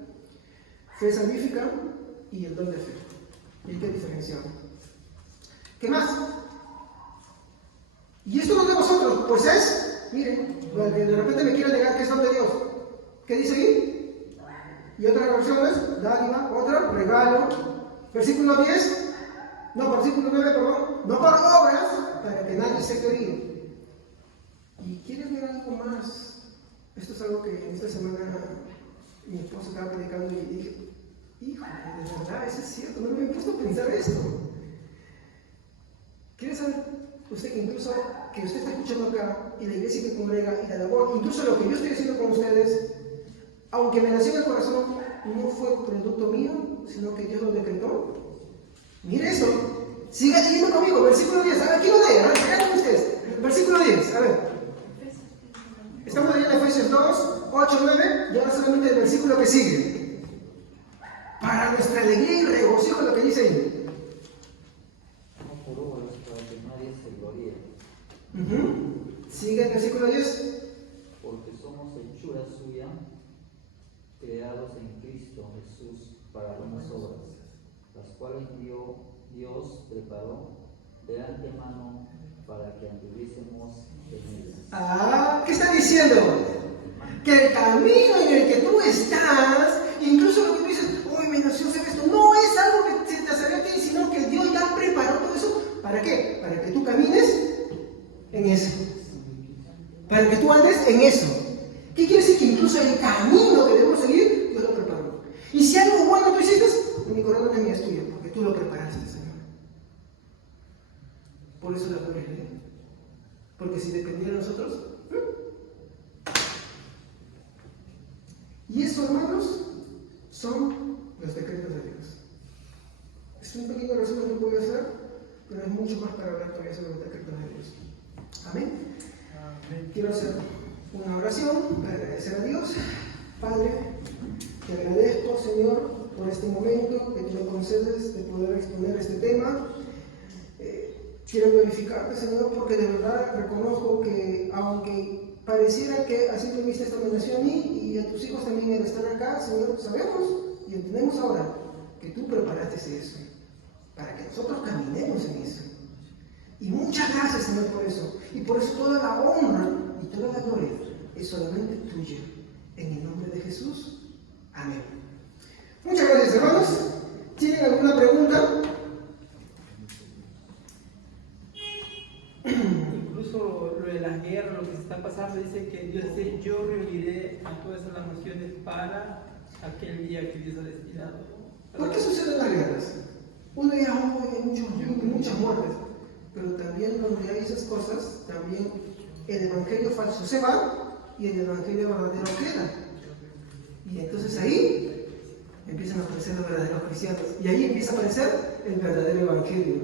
fe salvífica y el don de fe. Y hay que diferenciar. ¿Qué más? ¿Y esto no es de vosotros? Pues es, miren, de repente me quieren negar que es don de Dios. ¿Qué dice ahí? Y otra versión es dádiva, otra, regalo. Versículo 10, no, versículo 9, perdón, no por obras, para que nadie se gloríe. ¿Y quieres ver algo más? Esto es algo que esta semana mi esposo estaba predicando y dije, hijo, de verdad, eso es cierto, no me había puesto a pensar esto. ¿Quiere saber usted que incluso que usted está escuchando acá y la iglesia que congrega y la labor, incluso lo que yo estoy haciendo con ustedes, aunque me nació en el corazón, no fue producto mío, sino que Dios lo decretó? Mire esto, siga leyendo conmigo, versículo 10, a ver, ¿quién lo lee? A ver, vean ustedes, versículo 10, a ver. Estamos leyendo Efesios 2, 8, 9, y ahora solamente el versículo que sigue. Para nuestra alegría y regocijo, lo que dice ahí. No por obras, para que nadie se gloríe. Sigue el versículo 10. Porque somos hechura suya, creados en Cristo Jesús para buenas obras, las cuales Dios preparó de antemano para que anduviésemos en ellas. ¿Qué está diciendo? Que el camino en el que tú estás, incluso lo que tú dices, uy, me nació hacer esto, no es algo que se te salió a ti, sino que Dios ya preparó todo eso. ¿Para qué? en eso. ¿Qué quiere decir? Que incluso el camino que debemos seguir, Dios lo preparó. Y si algo bueno tú hiciste, mi corona no es mía, es tuya, porque tú lo preparaste, Señor. Por eso la gloria es de Él. Porque si dependiera de nosotros, y eso, hermanos, son los decretos de Dios. Es un pequeño resumen que puedo hacer, pero hay mucho más para hablar todavía sobre los decretos de Dios. Amén. Quiero hacer una oración para agradecer a Dios. Padre, te agradezco, Señor, por este momento que tú me concedes de poder exponer este tema. Quiero glorificarte, Señor, porque de verdad reconozco que aunque pareciera que así tuviste esta bendición a mí y a tus hijos también el estar acá, Señor, sabemos y entendemos ahora que tú preparaste eso, para que nosotros caminemos en eso. Y muchas gracias, Señor, por eso. Y por eso toda la honra y toda la gloria es solamente tuya. En el nombre de Jesús. Amén. Muchas gracias, hermanos. ¿Tienen alguna pregunta? Incluso lo de la guerra, lo que se está pasando, dice que Dios dice, yo reuniré a todas las naciones para aquel día que Dios ha destinado. ¿Por qué suceden las guerras? Uno ya hay muchas muertes, pero también donde hay esas cosas, también el evangelio falso se va y el evangelio verdadero queda. Y entonces ahí empiezan a aparecer los verdaderos cristianos. Y ahí empieza a aparecer el verdadero evangelio,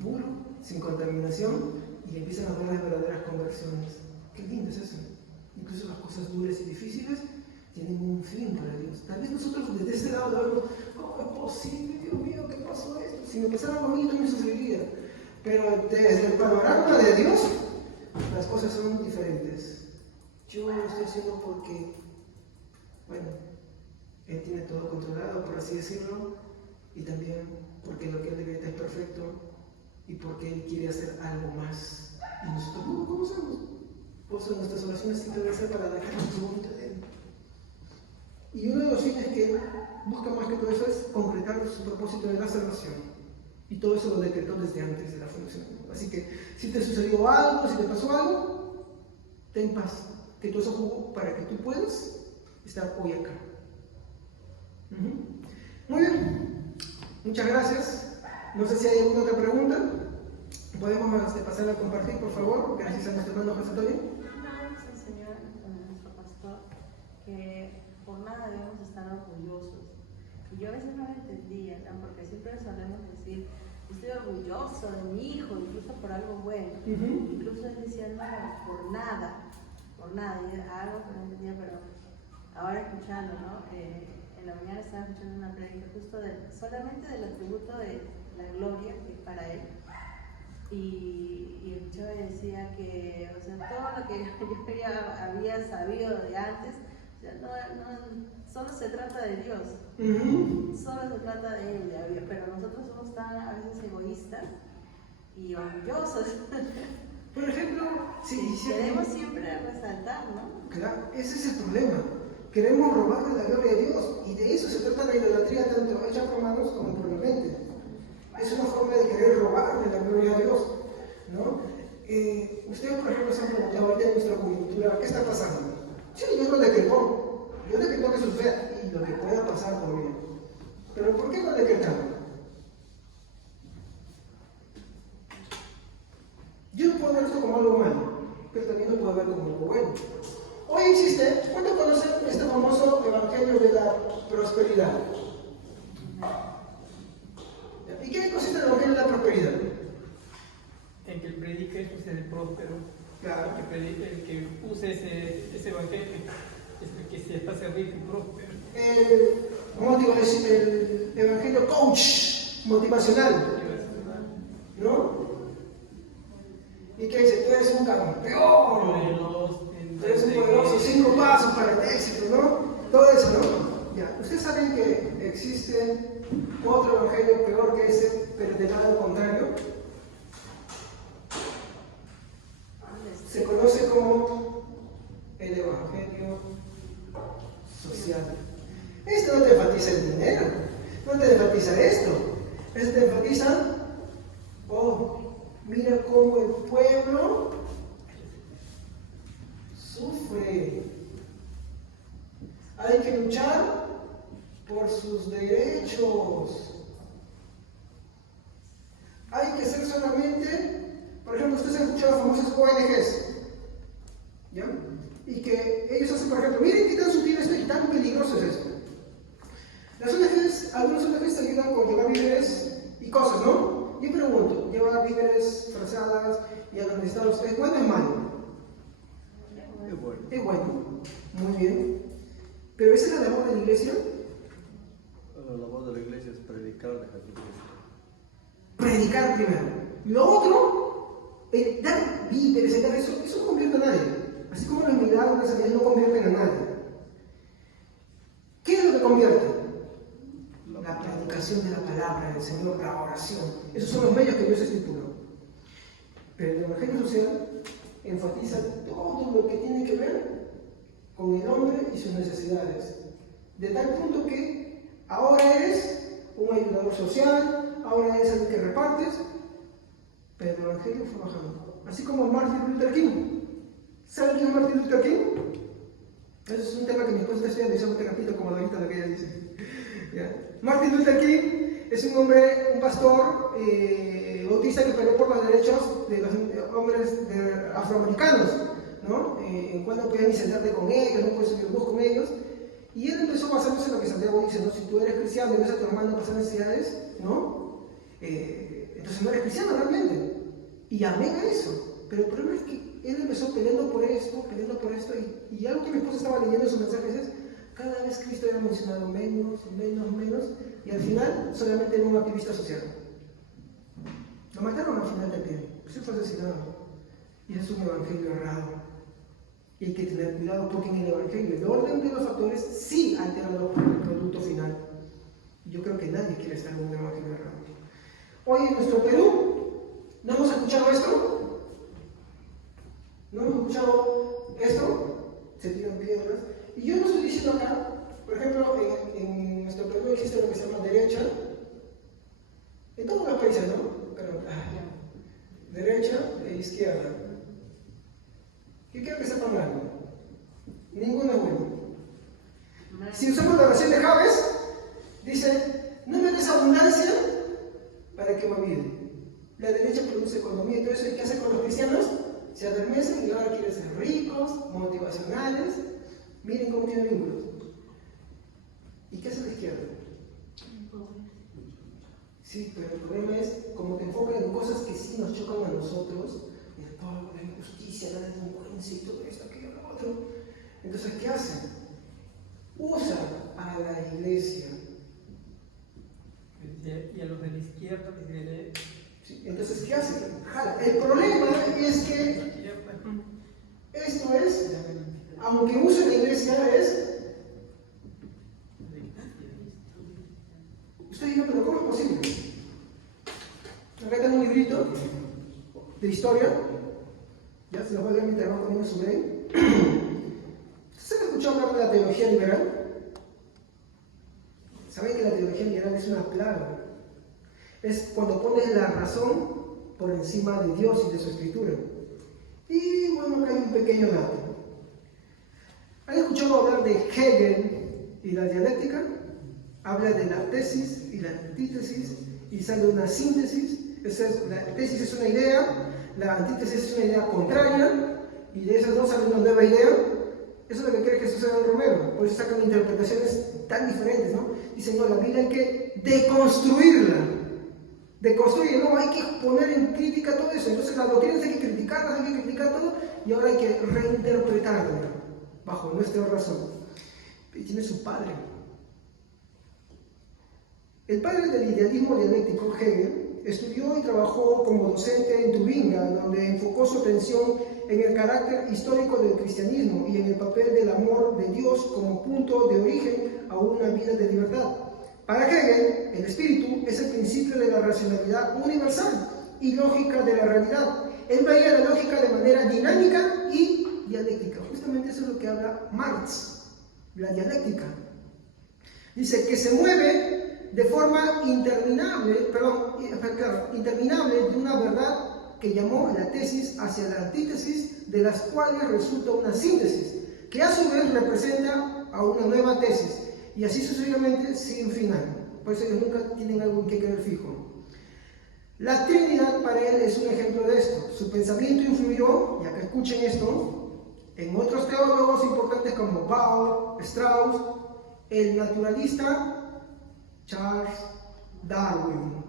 puro, sin contaminación, y empiezan a ver las verdaderas conversiones. Qué lindo es eso. Incluso las cosas duras y difíciles tienen un fin para Dios. Tal vez nosotros desde este lado vemos, ¿cómo es posible? Dios mío, ¿qué pasó esto? Si me pasara algo a mí, yo también sufriría. Pero desde el panorama de Dios, las cosas son diferentes. Yo lo estoy haciendo porque, bueno, Él tiene todo controlado, por así decirlo, y también porque lo que Él decreta es perfecto y porque Él quiere hacer algo más. Y nosotros no lo conocemos. Por eso nuestras oraciones siempre deben ser para dejar nuestro voluntad de Él. Y uno de los fines que Él busca más que todo eso es concretar su propósito de la salvación. Y todo eso lo decretó desde antes de la fundación. Así que si te sucedió algo, si te pasó algo, ten paz. Que todo eso jugó para que tú puedas estar hoy acá. Muy bien. Muchas gracias. No sé si hay alguna otra pregunta. ¿Podemos pasarla a compartir, por favor? Gracias a nuestro hermano José Antonio. Nos enseñó nuestro pastor que por nada debemos estar orgullosos. Y yo a veces no lo entendía, ¿no? Porque siempre solemos decir, estoy orgulloso de mi hijo, incluso por algo bueno. Incluso él decía, no, por nada. Y era algo que no entendía, pero ahora escuchando, ¿no? En la mañana estaba escuchando una prédica justo solamente del atributo de la gloria que es para él. Y escuchaba y decía que, o sea, todo lo que yo ya había sabido de antes, o sea, no, solo se trata de Dios, solo se trata de Él, pero nosotros somos tan a veces egoístas y orgullosos. Por ejemplo, queremos siempre resaltar, ¿no? Claro, ese es el problema. Queremos robarle la gloria a Dios, y de eso se trata la idolatría, tanto hecha por manos como por la mente. Es una forma de querer robarle la gloria a Dios, ¿no? Ustedes, por ejemplo, se han preguntado ahorita en nuestra coyuntura, ¿qué está pasando? Sí, Dios lo decretó. Dios decretó que suceda y lo que pueda pasar también. Pero ¿por qué lo decretaron? Yo no puedo ver esto como algo malo, pero también lo puedo ver como algo bueno. Hoy existe, ¿cuántos conocen este famoso evangelio de la prosperidad? ¿Y qué consiste el evangelio de la prosperidad? En que el predique es el próspero. Claro. El que use ese evangelio es el que se está rico y próspero. ¿Cómo digo? Es el evangelio coach, motivacional, ¿no? ¿Y qué dice? Tú eres un campeón. Eres un poderoso, 5 pasos para el éxito, ¿no? Todo eso, ¿no? Ya. Ustedes saben que existe otro evangelio peor que ese, pero del lado contrario. Se conoce como el evangelio social. Esto no te enfatiza el dinero, no te enfatiza esto. Esto te enfatiza, oh, mira cómo el pueblo sufre. Hay que luchar por sus derechos. Hay que ser solamente, por ejemplo, ustedes han escuchado las famosas ONGs, ¿ya? Y que ellos hacen, por ejemplo, miren qué tan sutil esto y tan peligroso es esto. Las ONGs, algunas ONGs te ayudan con llevar víveres y cosas, ¿no? Yo pregunto, llevar víveres, frazadas y a los necesitados, ¿es bueno o es malo? Es bueno. Es bueno, muy bien. Pero esa es la labor de la iglesia. La labor de la iglesia es predicar de Jesucristo. Predicar primero. Lo otro, dar víveres, eso no convierte a nadie. Así como los milagros, las sanidades no convierten a nadie. ¿Qué es lo que convierte? La predicación de la palabra del Señor, la oración. Esos son los medios que Dios estipuló. Pero el Evangelio social enfatiza todo lo que tiene que ver con el hombre y sus necesidades. De tal punto que ahora eres un ayudador social, ahora eres alguien que repartes, pero el Evangelio fue bajando. Así como Martin Luther King. ¿Saben quién es Martin Luther King? Eso es un tema que mi esposa está estudiando y yo te repito como ahorita lo que ella dice. ¿Ya? Martin Luther King es un hombre, un pastor bautista que peleó por los derechos de los hombres afroamericanos, ¿no? En cual no podías ni sentarte con ellos, no puedes subir bus con ellos. Y él empezó basándose en lo que Santiago dice, ¿no? Si tú eres cristiano y ves a tu hermano pasar necesidades, ¿no? Entonces no eres cristiano realmente. Y amén a eso. Pero el problema es que él empezó peleando por esto, y algo que mi esposa estaba leyendo en sus mensajes es, cada vez Cristo era mencionado menos, y al final solamente era un activista social. Lo mataron al final del tiempo, eso fue asesinado. Y es un evangelio errado. Y hay que tener cuidado porque en el evangelio el orden de los factores sí altera el producto final. Yo creo que nadie quiere estar en un evangelio errado. Hoy en nuestro Perú, ¿no hemos escuchado esto? ¿No hemos escuchado esto? Se tiran piedras. Y yo no estoy diciendo acá, por ejemplo, en nuestro Perú existe lo que se llama derecha. En todos los países, ¿no? Pero, derecha e izquierda. ¿Qué quiero que sepan algo? Ninguno es bueno. Si usamos la oración de Javes, dice, no me des abundancia para que me olvide. La derecha produce economía y todo eso. ¿Y qué hace con los cristianos? Se adormecen y ahora quieren ser ricos, motivacionales. Miren cómo tienen vínculos. ¿Y qué hace la izquierda? Sí, pero el problema es, como te enfocas en cosas que sí nos chocan a nosotros, el pobre, la injusticia, la delincuencia y todo esto, aquello, lo otro. Entonces, ¿qué hacen? Usan a la iglesia. Y a los de la izquierda les diré. Sí, entonces, ¿qué hacen? Jala. El problema es que esto es, aunque usen la iglesia, es. Ustedes digan, pero ¿cómo es posible? Acá tengo un librito de historia. Ya se los voy a leer mientras van comiendo su brain. ¿Ustedes han escuchado hablar de la teología liberal? Saben que la teología liberal es una plaga. Es cuando pones la razón por encima de Dios y de su escritura. Y bueno, acá hay un pequeño dato. ¿Han escuchado hablar de Hegel y la dialéctica? Habla de la tesis y la antítesis y sale una síntesis. La tesis es una idea, la antítesis es una idea contraria y de esas dos sale una nueva idea. Eso es lo que cree Jesús en Romero. Por eso sacan interpretaciones tan diferentes, ¿no? Dicen, no, la Biblia hay que deconstruirla. Deconstruir, no, hay que poner en crítica todo eso. Entonces las doctrinas hay que criticarlas, hay que criticar todo y ahora hay que reinterpretarla bajo nuestra razón. Y tiene su padre. El padre del idealismo dialéctico, Hegel, estudió y trabajó como docente en Tubinga, donde enfocó su atención en el carácter histórico del cristianismo y en el papel del amor de Dios como punto de origen a una vida de libertad. Para Hegel, el espíritu es el principio de la racionalidad universal y lógica de la realidad. Él veía la lógica de manera dinámica y dialéctica. Justamente eso es lo que habla Marx, la dialéctica. Dice que se mueve de forma interminable de una verdad que llamó la tesis hacia la antítesis de las cuales resulta una síntesis, que a su vez representa a una nueva tesis, y así sucesivamente sin final. Por eso ellos nunca tienen algo en que quedar fijo. La Trinidad para él es un ejemplo de esto. Su pensamiento influyó, y acá escuchen esto, en otros teólogos importantes como Bauer, Strauss, el naturalista Charles Darwin.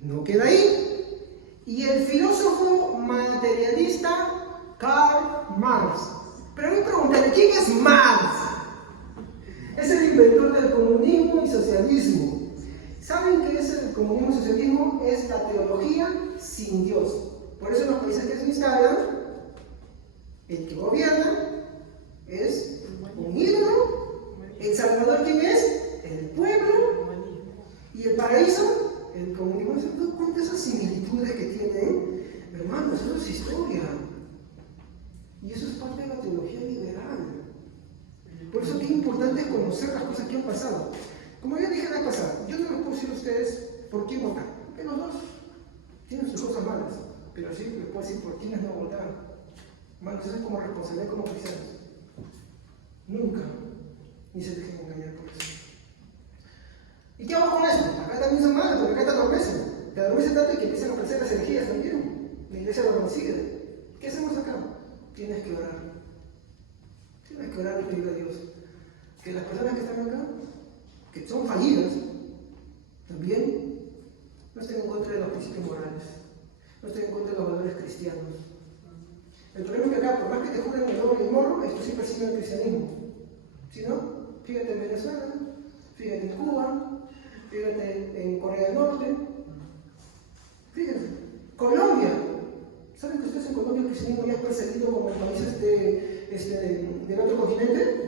No queda ahí. Y el filósofo materialista Karl Marx. Pero me preguntan, ¿quién es Marx? Es el inventor del comunismo y socialismo. ¿Saben qué es el comunismo y socialismo? Es la teología sin Dios. Por eso en los países que se instalan, el que gobierna es un ídolo. ¿El Salvador quién es? El pueblo. ¿Y el paraíso? El comunismo. ¿Se dan cuenta de esas similitudes que tienen? Hermano, eso es historia. Y eso es parte de la teología liberal. Por eso qué importante es conocer las cosas que han pasado. Como ya dije la vez pasada, yo no les puedo decir a ustedes por quién votar, porque los dos tienen sus cosas malas, pero sí les puedo decir por quiénes no votar. Hermanos, eso es como responsabilidad como cristianos. Nunca, ni se dejen engañar por eso. ¿Y qué hago con eso? Acá también son malos, porque acá te adormecen. Te adormecen tanto que empiezan a aparecer las herejías también. La iglesia adormecida. ¿Qué hacemos acá? Tienes que orar. Tienes que orar y pedirle a Dios que las personas que están acá, que son fallidas, también no estén en contra de los principios morales, no estén en contra de los valores cristianos. El problema es que acá, por más que te juzguen el oro y el morro, esto sí persigue el cristianismo. Si no, fíjate en Venezuela, fíjate en Cuba, fíjate en Corea del Norte, fíjense, Colombia. ¿Saben que ustedes en Colombia el cristianismo ya es perseguido como países del otro continente?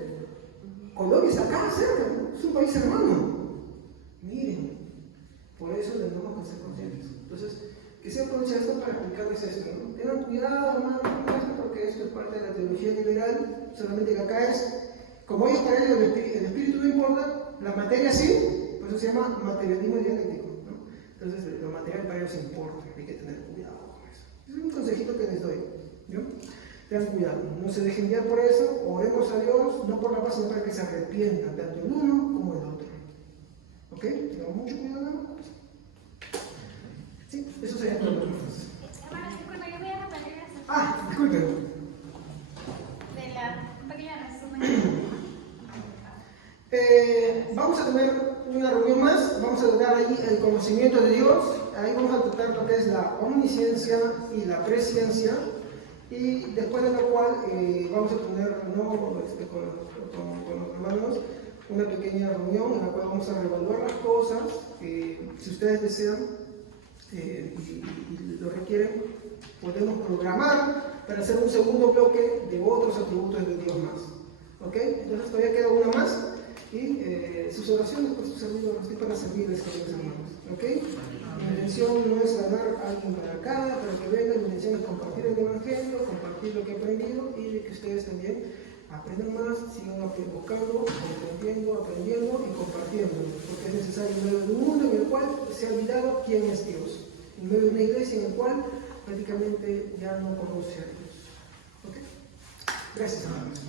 Colombia está acá, cerca, es un país hermano. Miren, por eso debemos con ser conscientes. Entonces, que se aproveche esto para explicarles esto, ¿no? Tengan cuidado, hermano, porque esto es parte de la teología liberal, solamente que acá es, como ellos para ellos el espíritu no importa, la materia sí, por eso se llama materialismo dialéctico, ¿no? Entonces, lo material para ellos importa, hay que tener cuidado con eso. Es un consejito que les doy, ¿no? Tengan cuidado, no se dejen guiar por eso, oremos a Dios, no por la paz, sino para que se arrepientan, tanto el uno como el otro. ¿Ok? Tengan mucho cuidado, ¿no? Sí, eso sería todo. Hermano, disculpa, yo voy a repetir eso. Ah, disculpen. De un pequeño resumen. Vamos a tener una reunión más, vamos a dar ahí el conocimiento de Dios, ahí vamos a tratar lo que es la omnisciencia y la presciencia, y después de lo cual vamos a tener con los hermanos una pequeña reunión en la cual vamos a reevaluar las cosas, si ustedes desean y lo requieren, podemos programar para hacer un segundo bloque de otros atributos de Dios más. ¿Ok? Entonces todavía queda una más. Y sus oraciones por sus servidores, estoy para servirles, queridos hermanos. ¿Ok? Mi intención no es ganar a alguien para acá, para que vengan, mi intención es compartir el Evangelio, compartir lo que he aprendido y de que ustedes también aprendan más, sigan buscando, aprendiendo y compartiendo, porque es necesario en medio de un mundo en el cual se ha olvidado quién es Dios, en medio de una iglesia en la cual prácticamente ya no conoce a Dios. ¿Ok? Gracias, hermanos.